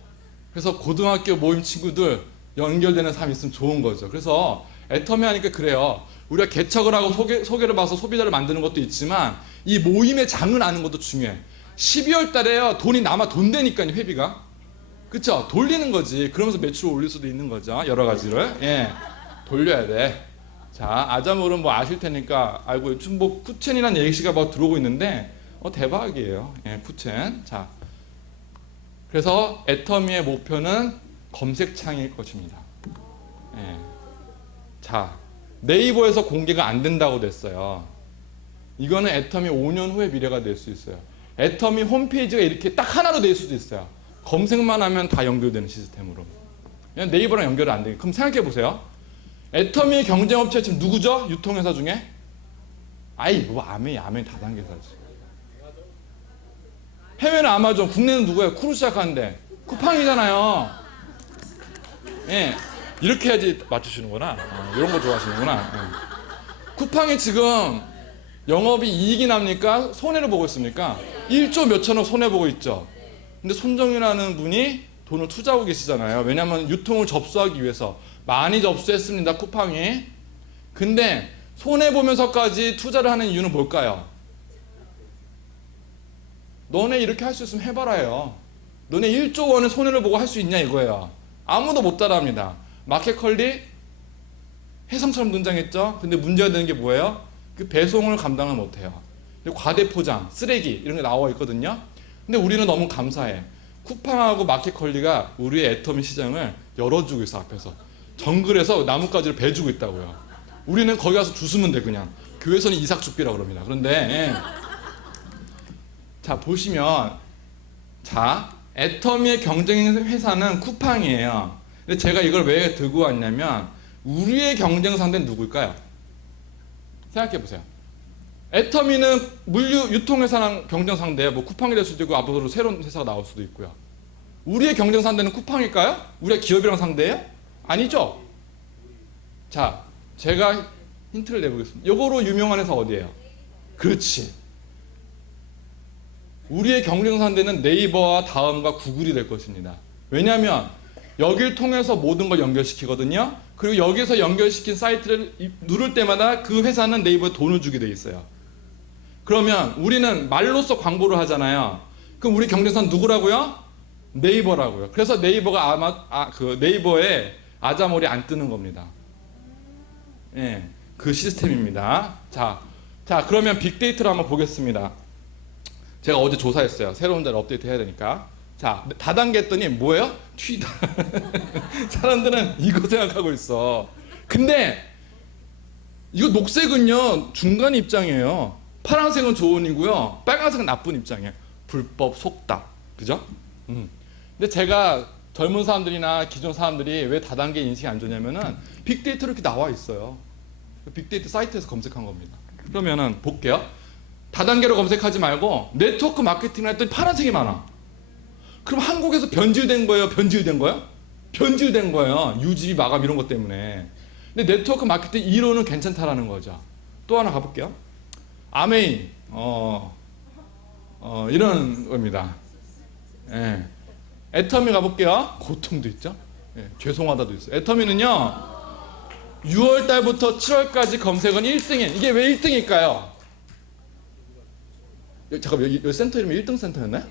그래서 고등학교 모임 친구들 연결되는 사람이 있으면 좋은 거죠. 그래서 애터미 하니까 그래요. 우리가 개척을 하고 소개를 봐서 소비자를 만드는 것도 있지만 이 모임의 장을 아는 것도 중요해. 12월 달에요. 돈이 남아 돈 되니까요, 회비가. 그쵸? 돌리는 거지. 그러면서 매출을 올릴 수도 있는 거죠. 여러 가지를. 예. 돌려야 돼. 자, 아자몰은 뭐 아실 테니까 알고, 지금 뭐 쿠첸이라는 예시가 막 들어오고 있는데, 대박이에요. 예, 쿠첸. 자. 그래서 애터미의 목표는 검색창일 것입니다. 예. 자, 네이버에서 공개가 안 된다고 됐어요. 이거는 애터미 5년 후의 미래가 될 수 있어요. 애터미 홈페이지가 이렇게 딱 하나로 될 수도 있어요. 검색만 하면 다 연결되는 시스템으로. 그냥 네이버랑 연결이 안 되게. 그럼 생각해 보세요. 애터미의 경쟁업체 지금 누구죠? 유통회사 중에? 뭐 아메이 다단계사지. 해외는 아마존, 국내는 누구예요? 쿠로 시작하는데 쿠팡이잖아요. 예, 이렇게 해야지 맞추시는구나. 이런 거 좋아하시는구나. 예. 쿠팡이 지금 영업이 이익이 납니까? 손해를 보고 있습니까? 1조 몇천억 손해 보고 있죠. 근데 손정희라는 분이 돈을 투자하고 계시잖아요. 왜냐하면 유통을 접수하기 위해서 많이 접수했습니다, 쿠팡이. 근데 손해 보면서까지 투자를 하는 이유는 뭘까요? 너네 이렇게 할 수 있으면 해봐라요. 너네 1조 원의 손해를 보고 할 수 있냐 이거예요. 아무도 못 따라합니다. 마켓컬리 혜성처럼 등장했죠. 근데 문제가 되는 게 뭐예요? 그 배송을 감당을 못해요. 과대포장, 쓰레기 이런 게 나와 있거든요. 근데 우리는 너무 감사해. 쿠팡하고 마켓컬리가 우리의 애터미 시장을 열어주고 있어. 앞에서 정글에서 나뭇가지를 베주고 있다고요. 우리는 거기 가서 주스면 돼. 그냥 교회에서는 이삭죽비라고 그럽니다. 그런데 자, 보시면, 자, 애터미의 경쟁 회사는 쿠팡이에요. 근데 제가 이걸 왜 들고 왔냐면 우리의 경쟁 상대는 누굴까요? 생각해 보세요. 애터미는 물류 유통회사랑 경쟁 상대예요. 뭐 쿠팡이 될 수도 있고 앞으로 새로운 회사가 나올 수도 있고요. 우리의 경쟁 상대는 쿠팡일까요? 우리가 기업이랑 상대예요? 아니죠. 자, 제가 힌트를 내보겠습니다. 요거로 유명한 회사 어디예요? 그렇지. 우리의 경쟁 상대는 네이버와 다음과 구글이 될 것입니다. 왜냐하면 여기를 통해서 모든 걸 연결시키거든요. 그리고 여기서 연결시킨 사이트를 누를 때마다 그 회사는 네이버에 돈을 주게 돼 있어요. 그러면 우리는 말로써 광고를 하잖아요. 그럼 우리 경쟁사는 누구라고요? 네이버라고요. 그래서 네이버가 그 네이버에 아자몰이 안 뜨는 겁니다. 예, 그 시스템입니다. 자, 그러면 빅데이터를 한번 보겠습니다. 제가 어제 조사했어요. 새로운 자를 업데이트 해야 되니까. 자, 다단계 했더니 뭐예요? 튀다. 사람들은 이거 생각하고 있어. 근데 이거 녹색은요, 중간 입장이에요. 파란색은 좋은 이고요, 빨간색은 나쁜 입장이에요. 불법 속다. 그죠? 근데 제가 젊은 사람들이나 기존 사람들이 왜 다단계 인식이 안 좋냐면은 빅데이터로 이렇게 나와 있어요. 빅데이터 사이트에서 검색한 겁니다. 그러면은 볼게요. 다단계로 검색하지 말고 네트워크 마케팅을 했더니 파란색이 많아. 그럼 한국에서 변질된 거예요? 변질된 거예요? 변질된 거예요. 유지비 마감 이런 것 때문에. 근데 네트워크 마케팅 1호는 괜찮다라는 거죠. 또 하나 가볼게요. 아메이 이런 겁니다. 예. 애터미 가볼게요. 고통도 있죠. 예. 죄송하다도 있어요. 애터미는요 6월 달부터 7월까지 검색은 1등이에요. 이게 왜 1등일까요? 잠깐만, 여기 센터 이름이 1등 센터였나요?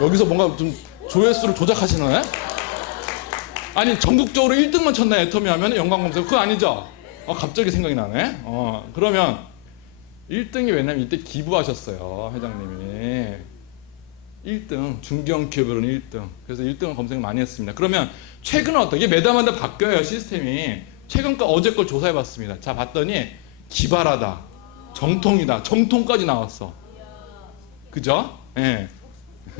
여기서 뭔가 좀 조회수를 조작하시나요? 아니, 전국적으로 1등만 쳤나요? 애터미 하면 연관 검색. 그거 아니죠? 갑자기 생각이 나네. 그러면 1등이 왜냐면 이때 기부하셨어요, 회장님이. 1등, 중견 기업으로는 1등. 그래서 1등을 검색 많이 했습니다. 그러면 최근은 어떻게? 매달마다 바뀌어요, 시스템이. 최근 거 어제 걸 조사해봤습니다. 자, 봤더니 기발하다, 정통이다, 정통까지 나왔어. 그죠? 예.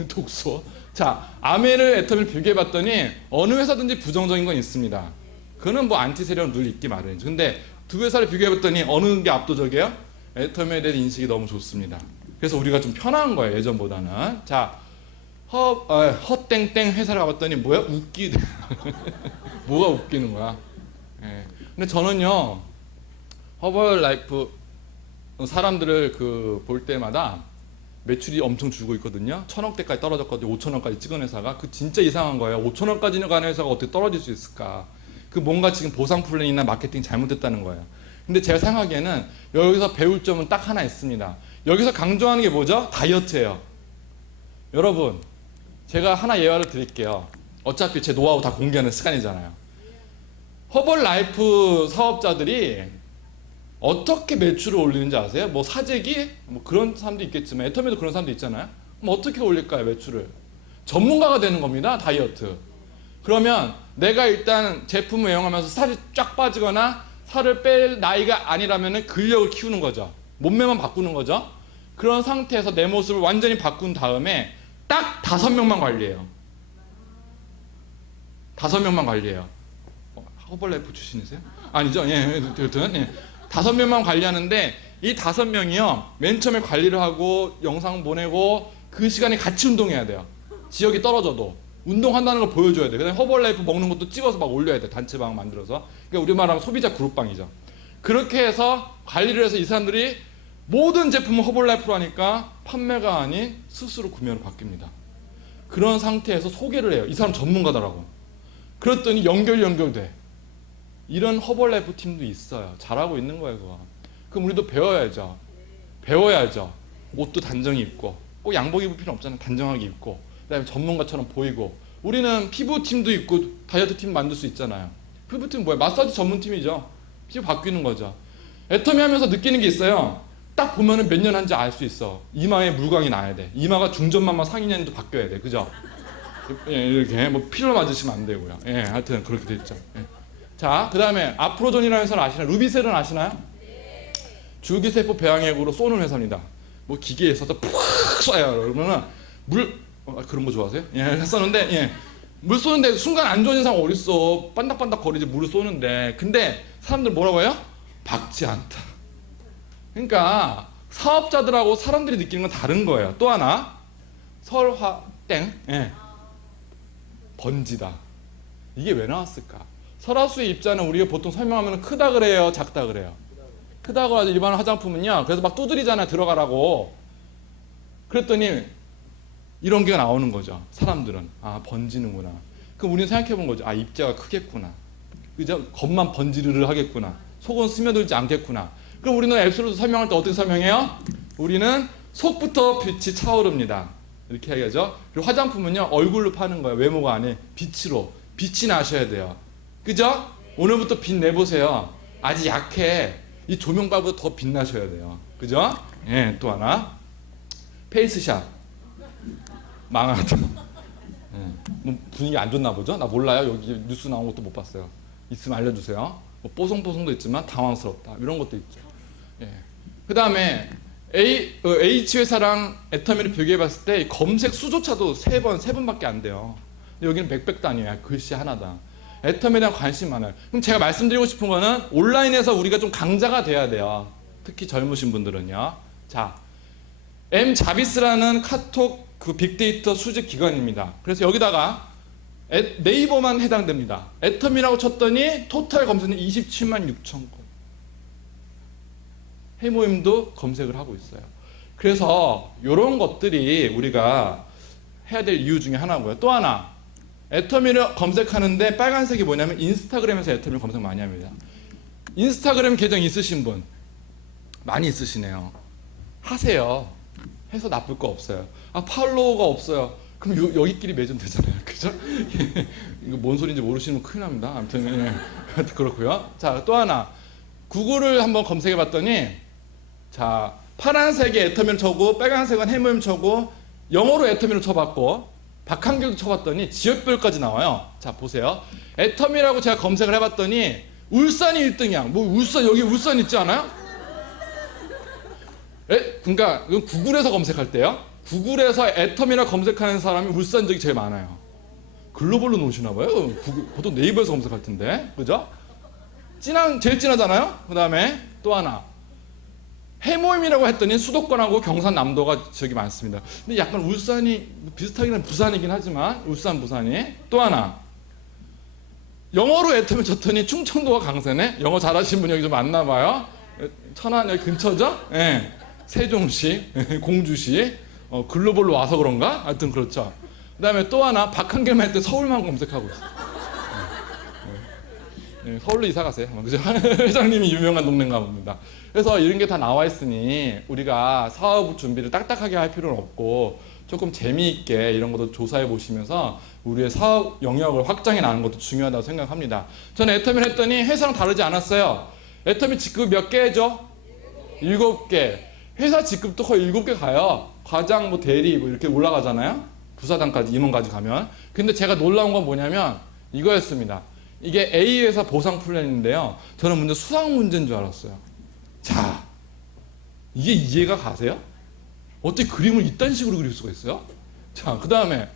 독소. 자, 아메를 애터미를 비교해봤더니 어느 회사든지 부정적인 건 있습니다. 그거는 뭐 안티 세력은 늘 있기 마련이죠. 근데 두 회사를 비교해봤더니 어느 게 압도적이에요? 애터미에 대한 인식이 너무 좋습니다. 그래서 우리가 좀 편한 거예요, 예전보다는. 자, 헛땡땡 회사를 가봤더니 뭐야? 웃기대. 뭐가 웃기는 거야? 예. 근데 저는요, 허벌라이프 사람들을 그 볼 때마다 매출이 엄청 줄고 있거든요. 1,000억대까지 떨어졌거든요. 5,000원까지 찍은 회사가. 그 진짜 이상한 거예요. 5,000원까지는 가는 회사가 어떻게 떨어질 수 있을까? 그 뭔가 지금 보상 플랜이나 마케팅 잘못됐다는 거예요. 근데 제가 생각하기에는 여기서 배울 점은 딱 하나 있습니다. 여기서 강조하는 게 뭐죠? 다이어트예요. 여러분, 제가 하나 예화를 드릴게요. 어차피 제 노하우 다 공개하는 시간이잖아요. 허벌라이프 사업자들이 어떻게 매출을 올리는지 아세요? 뭐 사재기? 뭐 그런 사람도 있겠지만 애터미도 그런 사람도 있잖아요. 그럼 어떻게 올릴까요, 매출을? 전문가가 되는 겁니다, 다이어트. 그러면 내가 일단 제품을 애용하면서 살이 쫙 빠지거나 살을 뺄 나이가 아니라면 근력을 키우는 거죠. 몸매만 바꾸는 거죠. 그런 상태에서 내 모습을 완전히 바꾼 다음에 딱 5명만 관리해요. 5명만 관리해요. 허벌라이프 출신이세요? 아니죠? 예, 여튼 예. 5명만 관리하는데 이 5명이요 맨 처음에 관리를 하고 영상 보내고 그 시간에 같이 운동해야 돼요. 지역이 떨어져도 운동한다는 걸 보여줘야 돼. 그다음에 허벌라이프 먹는 것도 찍어서 막 올려야 돼. 단체방 만들어서. 그러니까 우리 말하면 소비자 그룹방이죠. 그렇게 해서 관리를 해서 이 사람들이 모든 제품을 허벌라이프로 하니까 판매가 아닌 스스로 구매로 바뀝니다. 그런 상태에서 소개를 해요. 이 사람 전문가더라고. 그랬더니 연결돼. 이런 허벌라이프 팀도 있어요. 잘하고 있는 거예요, 그거. 그럼 우리도 배워야죠. 옷도 단정히 입고, 꼭 양복 입을 필요 없잖아요. 단정하게 입고, 그다음에 전문가처럼 보이고. 우리는 피부팀도 있고 다이어트 팀 만들 수 있잖아요. 피부팀 뭐야? 마사지 전문팀이죠. 피부 바뀌는 거죠. 애터미 하면서 느끼는 게 있어요. 딱 보면은 몇 년 한지 알 수 있어. 이마에 물광이 나야 돼. 이마가 중전만만 상이년도 바뀌어야 돼. 그죠? 예, 이렇게 뭐 필러 맞으시면 안 되고요. 예, 하여튼 그렇게 돼 있죠. 예. 자, 그 다음에 아프로존이라는 회사는 아시나요? 루비셀은 아시나요? 네. 줄기세포 배양액으로 쏘는 회사입니다. 뭐 기계에 있어서 푹 쏴요. 그러면은 그런 거 좋아하세요? 예, 쏘는데 예. 물 쏘는데 순간 안 좋은 사람 어딨어. 반닥반닥 거리지 물을 쏘는데. 근데 사람들 뭐라고 해요? 박지 않다. 그러니까 사업자들하고 사람들이 느끼는 건 다른 거예요. 또 하나 설화땡 예. 번지다. 이게 왜 나왔을까? 설화수의 입자는 우리가 보통 설명하면 크다 그래요, 작다 그래요? 크다고 하죠. 일반 화장품은요. 그래서 막 두드리잖아요, 들어가라고. 그랬더니 이런 게 나오는 거죠. 사람들은 아 번지는구나. 그럼 우리는 생각해 본 거죠. 아 입자가 크겠구나. 그죠? 겉만 번지르르 하겠구나. 속은 스며들지 않겠구나. 그럼 우리는 앱솔루트 설명할 때 어떻게 설명해요? 우리는 속부터 빛이 차오릅니다. 이렇게 얘기하죠. 그리고 화장품은요 얼굴로 파는 거예요. 외모가 아닌 빛으로. 빛이 나셔야 돼요. 그죠? 오늘부터 빛 내보세요. 아직 약해. 이 조명밥보다 더 빛나셔야 돼요. 그죠? 예, 또 하나 페이스샷 망하다. 예, 뭐 분위기 안 좋나 보죠? 나 몰라요. 여기 뉴스 나온 것도 못 봤어요. 있으면 알려주세요. 뭐 뽀송뽀송도 있지만 당황스럽다. 이런 것도 있죠. 예. 그 다음에 H 회사랑 애터미를 비교해봤을 때 검색 수조차도 3번밖에 안 돼요. 근데 여기는 100 단위야. 글씨 하나당. 애터미에 대한 관심이 많아요. 그럼 제가 말씀드리고 싶은 거는 온라인에서 우리가 좀 강자가 돼야 돼요. 특히 젊으신 분들은요. 자, M자비스라는 카톡 그 빅데이터 수집 기관입니다. 그래서 여기다가 네이버만 해당됩니다. 애터미라고 쳤더니 토탈 검색은 27만 6천 건. 해모임도 검색을 하고 있어요. 그래서 이런 것들이 우리가 해야 될 이유 중에 하나고요. 또 하나 애터미를 검색하는데 빨간색이 뭐냐면 인스타그램에서 애터미를 검색 많이 합니다. 인스타그램 계정 있으신 분 많이 있으시네요. 하세요. 해서 나쁠 거 없어요. 아 팔로워가 없어요. 그럼 여기끼리 맺으면 되잖아요. 그죠? 이거 뭔 소리인지 모르시면 큰일 납니다. 아무튼 예. 그렇고요. 자, 또 하나 구글을 한번 검색해 봤더니 자 파란색에 애터미를 쳐고 빨간색은 해모임 쳐고 영어로 애터미를 쳐봤고 박한길도 쳐봤더니 지역별까지 나와요. 자 보세요. 애터미라고 제가 검색을 해봤더니 울산이 1등이야. 뭐 울산 여기 울산 있지 않아요? 그러니까 구글에서 검색할 때요. 구글에서 애터미라 검색하는 사람이 울산 지역이 제일 많아요. 글로벌로 놓으시나 봐요. 보통 네이버에서 검색할 텐데, 그죠? 제일 진하잖아요. 그 다음에 또 하나 해모임이라고 했더니 수도권하고 경상남도가 지역이 많습니다. 근데 약간 울산이 비슷하긴 한 부산이긴 하지만 울산 부산이 또 하나 영어로 애터미 쳤더니 충청도가 강세네. 영어 잘하시는 분이 여기 좀 많나 봐요. 천안 여기 근처죠? 예. 세종시, 공주시, 글로벌로 와서 그런가? 하여튼 그렇죠. 그다음에 또 하나 박한결만 했더니 서울만 검색하고 있어요. 서울로 이사 가세요. 그죠? 회장님이 유명한 동네인가 봅니다. 그래서 이런 게 다 나와 있으니 우리가 사업 준비를 딱딱하게 할 필요는 없고 조금 재미있게 이런 것도 조사해 보시면서 우리의 사업 영역을 확장해 나가는 것도 중요하다고 생각합니다. 저는 애터미를 했더니 회사랑 다르지 않았어요. 애터미 직급이 몇 개죠? 7개. 회사 직급도 거의 7개 가요. 과장, 뭐 대리 뭐 이렇게 올라가잖아요. 부사장까지, 임원까지 가면. 근데 제가 놀라운 건 뭐냐면 이거였습니다. 이게 A 회사 보상 플랜인데요. 저는 먼저 수학 문제인 줄 알았어요. 자, 이게 이해가 가세요? 어떻게 그림을 이딴 식으로 그릴 수가 있어요? 자, 그 다음에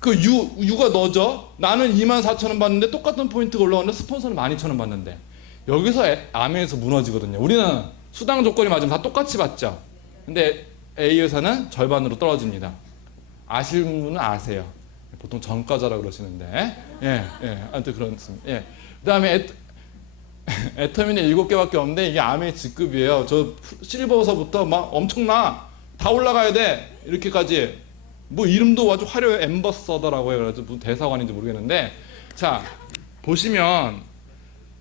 그 U가 너죠? 나는 24,000원 받는데 똑같은 포인트가 올라오는데 스폰서는 12,000원 받는데 여기서 아메에서 무너지거든요. 우리는 수당 조건이 맞으면 다 똑같이 받죠. 근데 A 회사는 절반으로 떨어집니다. 아시는 분은 아세요. 보통 전과자라고 그러시는데 아무튼 그렇습니다. 그 다음에 애터미는 7개밖에 없는데 이게 아메 직급이에요. 저 실버서부터 막 엄청나. 다 올라가야 돼. 이렇게까지. 뭐 이름도 아주 화려해. 엠버서더라고 해요. 그래서 무슨 대사관인지 모르겠는데. 자, 보시면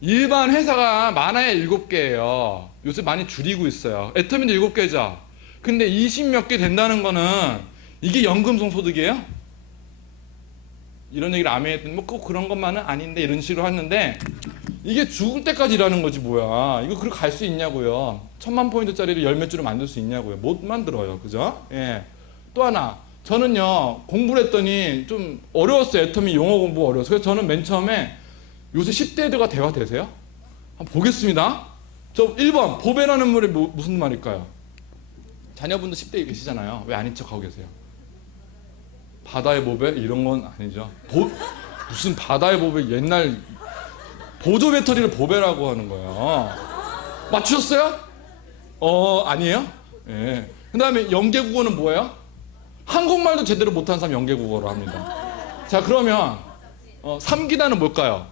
일반 회사가 많아야 7개예요. 요새 많이 줄이고 있어요. 애터미도 7개죠. 근데 20몇 개 된다는 거는 이게 연금성 소득이에요? 이런 얘기를 아메 했더니 뭐 꼭 그런 것만은 아닌데 이런 식으로 했는데 이게 죽을 때까지 일하는 거지 뭐야. 이거 그렇게 갈 수 있냐고요. 1000만 포인트짜리를 열 몇 주를 만들 수 있냐고요. 못 만들어요. 그죠? 예. 또 하나. 저는요, 공부를 했더니 좀 어려웠어요. 애터미 용어 공부 어려웠어요. 그래서 저는 맨 처음에 요새 10대들과 대화 되세요? 한번 보겠습니다. 저 1번, 보배라는 말이 무슨 말일까요? 자녀분도 10대에 계시잖아요. 왜 아닌 척 하고 계세요? 바다의 보배? 이런 건 아니죠. 무슨 바다의 보배 옛날 보조 배터리를 보배라고 하는 거예요. 맞추셨어요? 아니에요? 예. 그 다음에 영계국어는 뭐예요? 한국말도 제대로 못하는 사람 영계국어로 합니다. 자, 그러면 3기다는 뭘까요?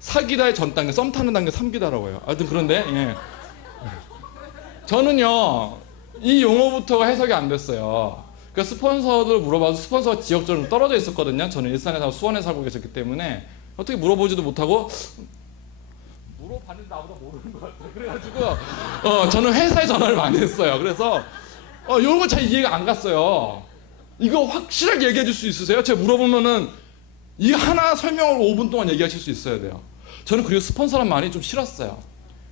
사기다의 전 단계, 썸 타는 단계 3기다라고 해요. 하여튼 그런데 저는요 이 용어부터가 해석이 안 됐어요. 그러니까 스폰서들 물어봐도 스폰서가 지역적으로 떨어져 있었거든요. 저는 일산에 살고 수원에 살고 계셨기 때문에 어떻게 물어보지도 못하고 물어봤는데 나보다 모르는 것 같아요. 그래가지고 저는 회사에 전화를 많이 했어요. 그래서 이런 거 잘 이해가 안 갔어요. 이거 확실하게 얘기해 줄 수 있으세요? 제가 물어보면은 이 하나 설명을 5분 동안 얘기하실 수 있어야 돼요. 저는 그리고 스폰서란 말이 좀 싫었어요.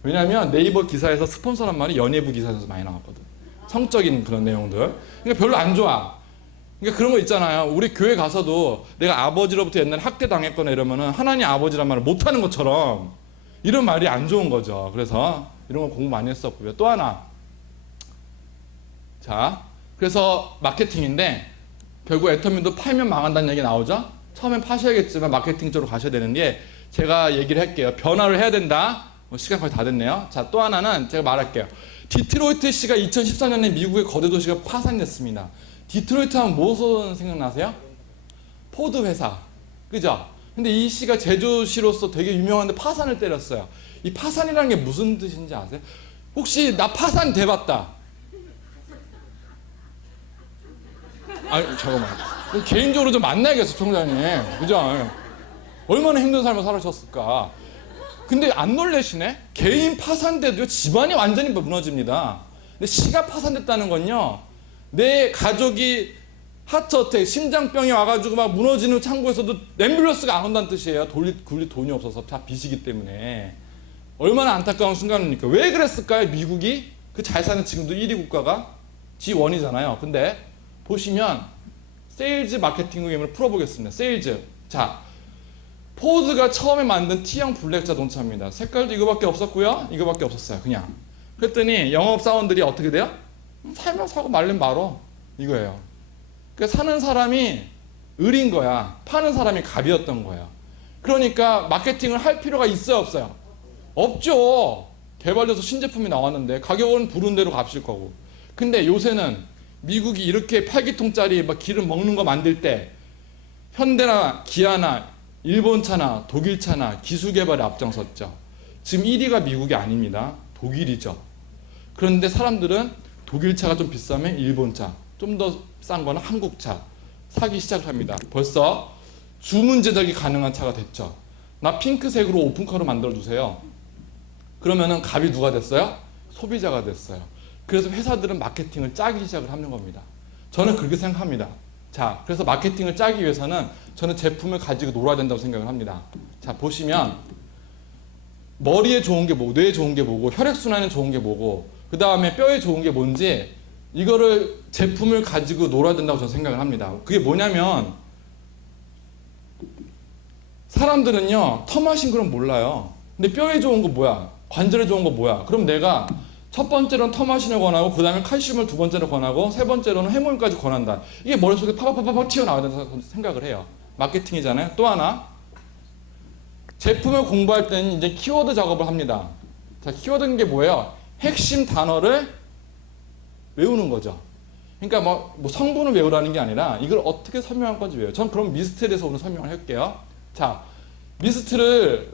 왜냐하면 네이버 기사에서 스폰서란 말이 연예부 기사에서 많이 나왔거든. 성적인 그런 내용들. 그러니까 별로 안 좋아. 그러니까 그런 거 있잖아요. 우리 교회 가서도 내가 아버지로부터 옛날에 학대 당했거나 이러면은 하나님 아버지란 말을 못하는 것처럼 이런 말이 안 좋은 거죠. 그래서 이런 거 공부 많이 했었고요. 또 하나. 자, 그래서 마케팅인데 결국 애터미도 팔면 망한다는 얘기 나오죠. 처음엔 파셔야겠지만 마케팅 쪽으로 가셔야 되는 게 제가 얘기를 할게요. 변화를 해야 된다. 시간 거의 다 됐네요. 자, 또 하나는 제가 말할게요. 디트로이트시가 2014년에 미국의 거대 도시가 파산됐습니다. 디트로이트 하면 무슨 생각나세요? 포드 회사. 그죠? 근데 이 시가 제조시로서 되게 유명한데 파산을 때렸어요. 이 파산이라는 게 무슨 뜻인지 아세요? 혹시 나 파산 돼봤다. 아니, 잠깐만. 개인적으로 좀 만나야겠어, 총장님. 그죠? 얼마나 힘든 삶을 살아셨을까. 근데 안 놀래시네? 개인 파산돼도 집안이 완전히 무너집니다. 근데 시가 파산됐다는 건요, 내 가족이 하트어택, 심장병이 와가지고 막 무너지는 창고에서도 앰뷸런스가 안 온다는 뜻이에요. 굴릴 돈이 없어서 다 빚이기 때문에. 얼마나 안타까운 순간입니까? 왜 그랬을까요? 미국이? 그 잘 사는 지금도 1위 국가가 G1이잖아요. 근데 보시면 세일즈 마케팅 게임을 풀어보겠습니다. 세일즈. 자, 포드가 처음에 만든 T형 블랙 자동차입니다. 색깔도 이거밖에 없었고요. 이거밖에 없었어요. 그냥. 그랬더니 영업사원들이 어떻게 돼요? 살면 사고 말면 말어. 이거예요. 그러니까 사는 사람이 을인 거야. 파는 사람이 갑이었던 거예요. 그러니까 마케팅을 할 필요가 있어요, 없어요? 없죠. 개발돼서 신제품이 나왔는데 가격은 부른 대로 값일 거고. 근데 요새는 미국이 이렇게 8기통짜리 막 기름 먹는 거 만들 때 현대나 기아나 일본 차나 독일 차나 기술 개발에 앞장섰죠. 지금 1위가 미국이 아닙니다. 독일이죠. 그런데 사람들은 독일 차가 좀 비싸면 일본 차, 좀 더 싼 거는 한국 차 사기 시작을 합니다. 벌써 주문 제작이 가능한 차가 됐죠. 나 핑크색으로 오픈카로 만들어주세요. 그러면은 갑이 누가 됐어요? 소비자가 됐어요. 그래서 회사들은 마케팅을 짜기 시작을 하는 겁니다. 저는 그렇게 생각합니다. 자, 그래서 마케팅을 짜기 위해서는 저는 제품을 가지고 놀아야 된다고 생각을 합니다. 자, 보시면 머리에 좋은 게 뭐고, 뇌에 좋은 게 뭐고, 혈액순환에 좋은 게 뭐고, 그 다음에 뼈에 좋은 게 뭔지 이거를 제품을 가지고 놀아야 된다고 저는 생각을 합니다. 그게 뭐냐면 사람들은요 터 마신 그럼 몰라요. 근데 뼈에 좋은 거 뭐야? 관절에 좋은 거 뭐야? 그럼 내가 첫 번째로는 터 마신을 권하고 그 다음에 칼슘을 두 번째로 권하고 세 번째로는 해모임까지 권한다. 이게 머릿속에 파파파파 튀어나와야 된다고 생각을 해요. 마케팅이잖아요. 또 하나 제품을 공부할 때는 이제 키워드 작업을 합니다. 자, 키워드는 게 뭐예요? 핵심 단어를 외우는 거죠. 그러니까 뭐 성분을 외우라는 게 아니라 이걸 어떻게 설명할 건지 외워요. 전 그럼 미스트에 대해서 오늘 설명을 할게요. 자, 미스트를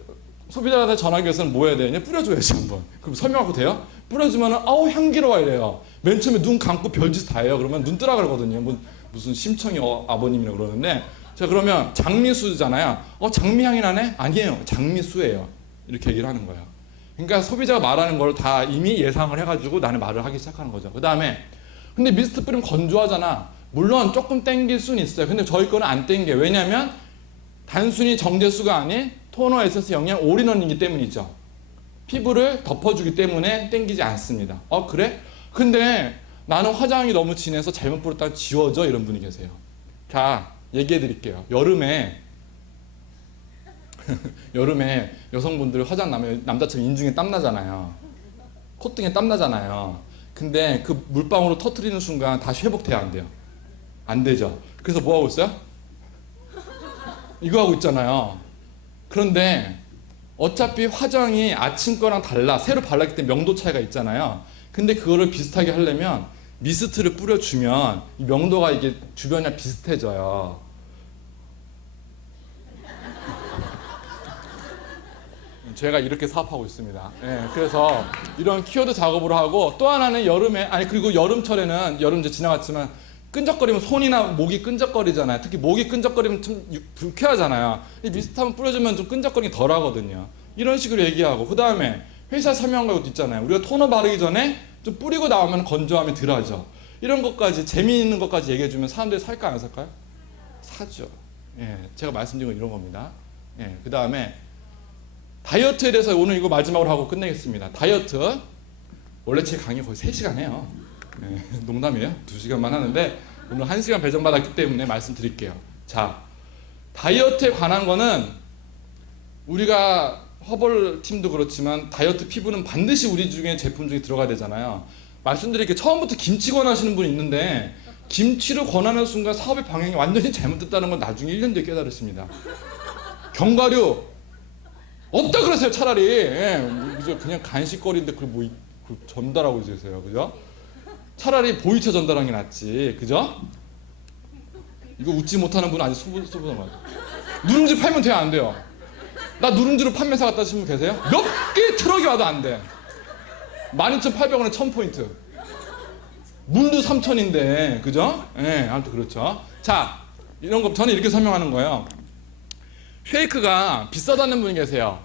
소비자한테 전하기 위해서는 뭐 해야 돼요? 그냥 뿌려줘야지 한번. 그럼 설명하고 돼요? 뿌려주면은 아우 향기로워 이래요. 맨 처음에 눈 감고 별짓 다 해요. 그러면 눈 뜨라 그러거든요. 무슨 심청이 아버님이라고 그러는데 자, 그러면 장미수잖아요. 장미향이 나네? 아니에요. 장미수예요. 이렇게 얘기를 하는 거예요. 그러니까 소비자가 말하는 걸 다 이미 예상을 해가지고 나는 말을 하기 시작하는 거죠. 그 다음에 근데 미스트 뿌리면 건조하잖아. 물론 조금 땡길 수는 있어요. 근데 저희 거는 안 땡겨요. 왜냐하면 단순히 정제수가 아닌 토너, 에센스, 영양, 올인원이기 때문이죠. 피부를 덮어주기 때문에 땡기지 않습니다. 그래? 근데 나는 화장이 너무 진해서 잘못 뿌렸다가 지워져 이런 분이 계세요. 자, 얘기해 드릴게요. 여름에 여성분들 화장 나면 남자처럼 인중에 땀 나잖아요. 콧등에 땀 나잖아요. 근데 그 물방울로 터트리는 순간 다시 회복돼야 안 돼요. 안 되죠. 그래서 뭐 하고 있어요? 이거 하고 있잖아요. 그런데 어차피 화장이 아침 거랑 달라. 새로 발랐기 때문에 명도 차이가 있잖아요. 근데 그거를 비슷하게 하려면 미스트를 뿌려주면 이 명도가 이게 주변이랑 비슷해져요. 제가 이렇게 사업하고 있습니다. 예, 그래서 이런 키워드 작업을 하고 또 하나는 여름에 그리고 여름철에는 여름 이제 지나갔지만 끈적거리면 손이나 목이 끈적거리잖아요. 특히 목이 끈적거리면 좀 불쾌하잖아요. 이 미스트 한번 뿌려주면 좀 끈적거리기 덜 하거든요. 이런 식으로 얘기하고 그 다음에 회사 설명한 것도 있잖아요. 우리가 토너 바르기 전에 좀 뿌리고 나오면 건조함이 덜하죠. 이런 것까지 재미있는 것까지 얘기해주면 사람들이 살까 안 살까요? 사죠. 예, 제가 말씀드린 건 이런 겁니다. 예, 그 다음에 다이어트에 대해서 오늘 이거 마지막으로 하고 끝내겠습니다. 다이어트 원래 제 강의 거의 3시간 해요. 네, 농담이에요. 2시간만 하는데 오늘 1시간 배정받았기 때문에 말씀드릴게요. 자, 다이어트에 관한 거는 우리가 허벌 팀도 그렇지만 다이어트 피부는 반드시 우리 중에 제품 중에 들어가야 되잖아요. 말씀드릴게요. 처음부터 김치 권하시는 분이 있는데 김치를 권하는 순간 사업의 방향이 완전히 잘못됐다는 건 나중에 1년 뒤에 깨달으십니다. 견과류 없다 그러세요. 차라리 그냥 간식거리인데 그걸 전달하고 있으세요. 그죠? 차라리 보이차 전달하는 게 낫지. 그죠? 이거 웃지 못하는 분은 아직 소부던 것 같아요. 누룽지 팔면 돼요? 안 돼요? 나 누룽지로 판매사 갖다 하시는 분 계세요? 몇 개 트럭이 와도 안 돼. 12,800원에 1000포인트. 물도 3,000인데 그죠? 아무튼 그렇죠. 자, 이런 거 저는 이렇게 설명하는 거예요. 쉐이크가 비싸다는 분이 계세요.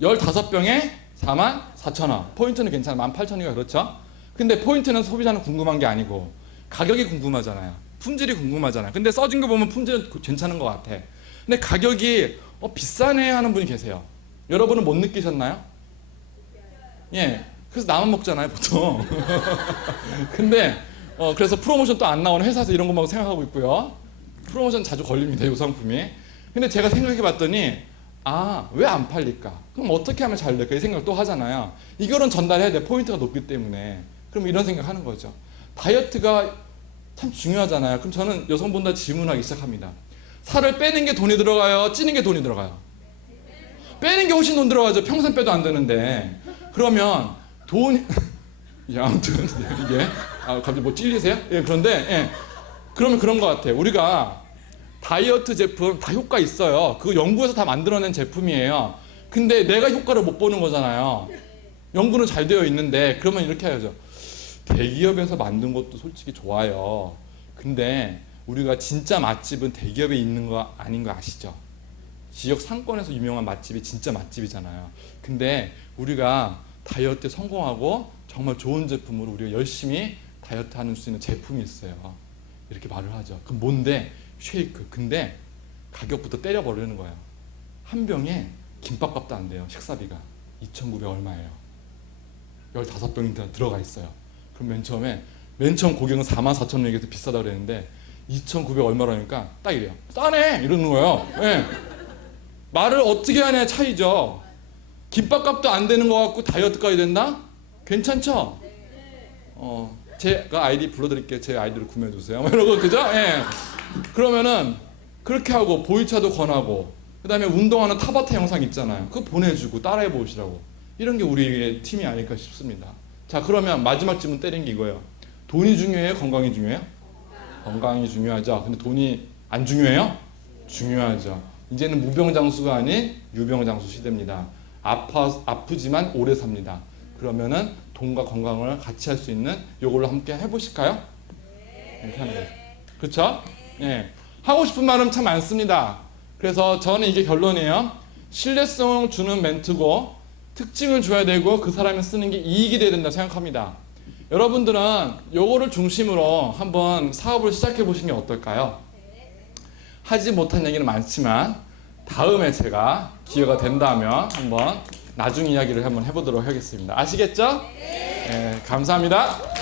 15병에 44,000원. 포인트는 괜찮아. 18,000원이니까 그렇죠? 근데 포인트는 소비자는 궁금한 게 아니고 가격이 궁금하잖아요. 품질이 궁금하잖아요. 근데 써진 거 보면 품질은 괜찮은 것 같아. 근데 가격이 비싸네 하는 분이 계세요. 여러분은 못 느끼셨나요? 예. 그래서 나만 먹잖아요, 보통. 근데 그래서 프로모션 또 안 나오는 회사에서 이런 것만 생각하고 있고요. 프로모션 자주 걸립니다, 이 상품이. 근데 제가 생각해 봤더니 왜 안 팔릴까? 그럼 어떻게 하면 잘 될까? 이 생각 또 하잖아요. 이거는 전달해야 돼. 포인트가 높기 때문에. 그럼 이런 생각 하는 거죠. 다이어트가 참 중요하잖아요. 그럼 저는 여성분들 질문하기 시작합니다. 살을 빼는 게 돈이 들어가요? 찌는 게 돈이 들어가요? 빼는 게 훨씬 돈 들어가죠. 평생 빼도 안 되는데. 그러면 아무튼 이게 갑자기 뭐 찔리세요? 그런데 그러면 그런 것 같아요. 우리가 다이어트 제품 다 효과 있어요. 그거 연구해서 다 만들어낸 제품이에요. 근데 내가 효과를 못 보는 거잖아요. 연구는 잘 되어 있는데 그러면 이렇게 해야죠. 대기업에서 만든 것도 솔직히 좋아요. 근데 우리가 진짜 맛집은 대기업에 있는 거 아닌 거 아시죠? 지역 상권에서 유명한 맛집이 진짜 맛집이잖아요. 근데 우리가 다이어트에 성공하고 정말 좋은 제품으로 우리가 열심히 다이어트 하는 수 있는 제품이 있어요. 이렇게 말을 하죠. 그럼 뭔데? 쉐이크. 근데 가격부터 때려버리는 거예요. 한 병에 김밥값도 안 돼요. 식사비가 2,900 얼마예요. 15병이 들어가 있어요. 그럼 맨 처음 고객은 44,000원 얘기해서 비싸다 그랬는데 2,900 얼마라니까 딱 이래요. 싸네! 이러는 거예요. 네. 말을 어떻게 하냐의 차이죠. 김밥값도 안 되는 거 같고 다이어트까지 된다? 괜찮죠? 제가 아이디 불러드릴게요. 제 아이디를 구매해주세요. 이러고, 그죠? 예. 그러면은 그렇게 하고 보이차도 권하고 그 다음에 운동하는 타바타 영상 있잖아요. 그거 보내주고 따라해 보시라고. 이런 게 우리의 팀이 아닐까 싶습니다. 자, 그러면 마지막 질문 때린 게 이거예요. 돈이 중요해요? 건강이 중요해요? 건강이 중요하죠. 근데 돈이 안 중요해요? 중요하죠. 이제는 무병장수가 아닌 유병장수 시대입니다. 아프지만 오래 삽니다. 그러면은 돈과 건강을 같이 할 수 있는 요걸로 함께 해보실까요? 이렇게 하는 거죠. 그렇죠? 예. 하고 싶은 말은 참 많습니다. 그래서 저는 이게 결론이에요. 신뢰성을 주는 멘트고 특징을 줘야 되고 그 사람이 쓰는 게 이익이 돼야 된다 생각합니다. 여러분들은 요거를 중심으로 한번 사업을 시작해 보시는 게 어떨까요? 하지 못한 얘기는 많지만 다음에 제가 기회가 된다면 한번 나중 이야기를 한번 해보도록 하겠습니다. 아시겠죠? 네, 감사합니다.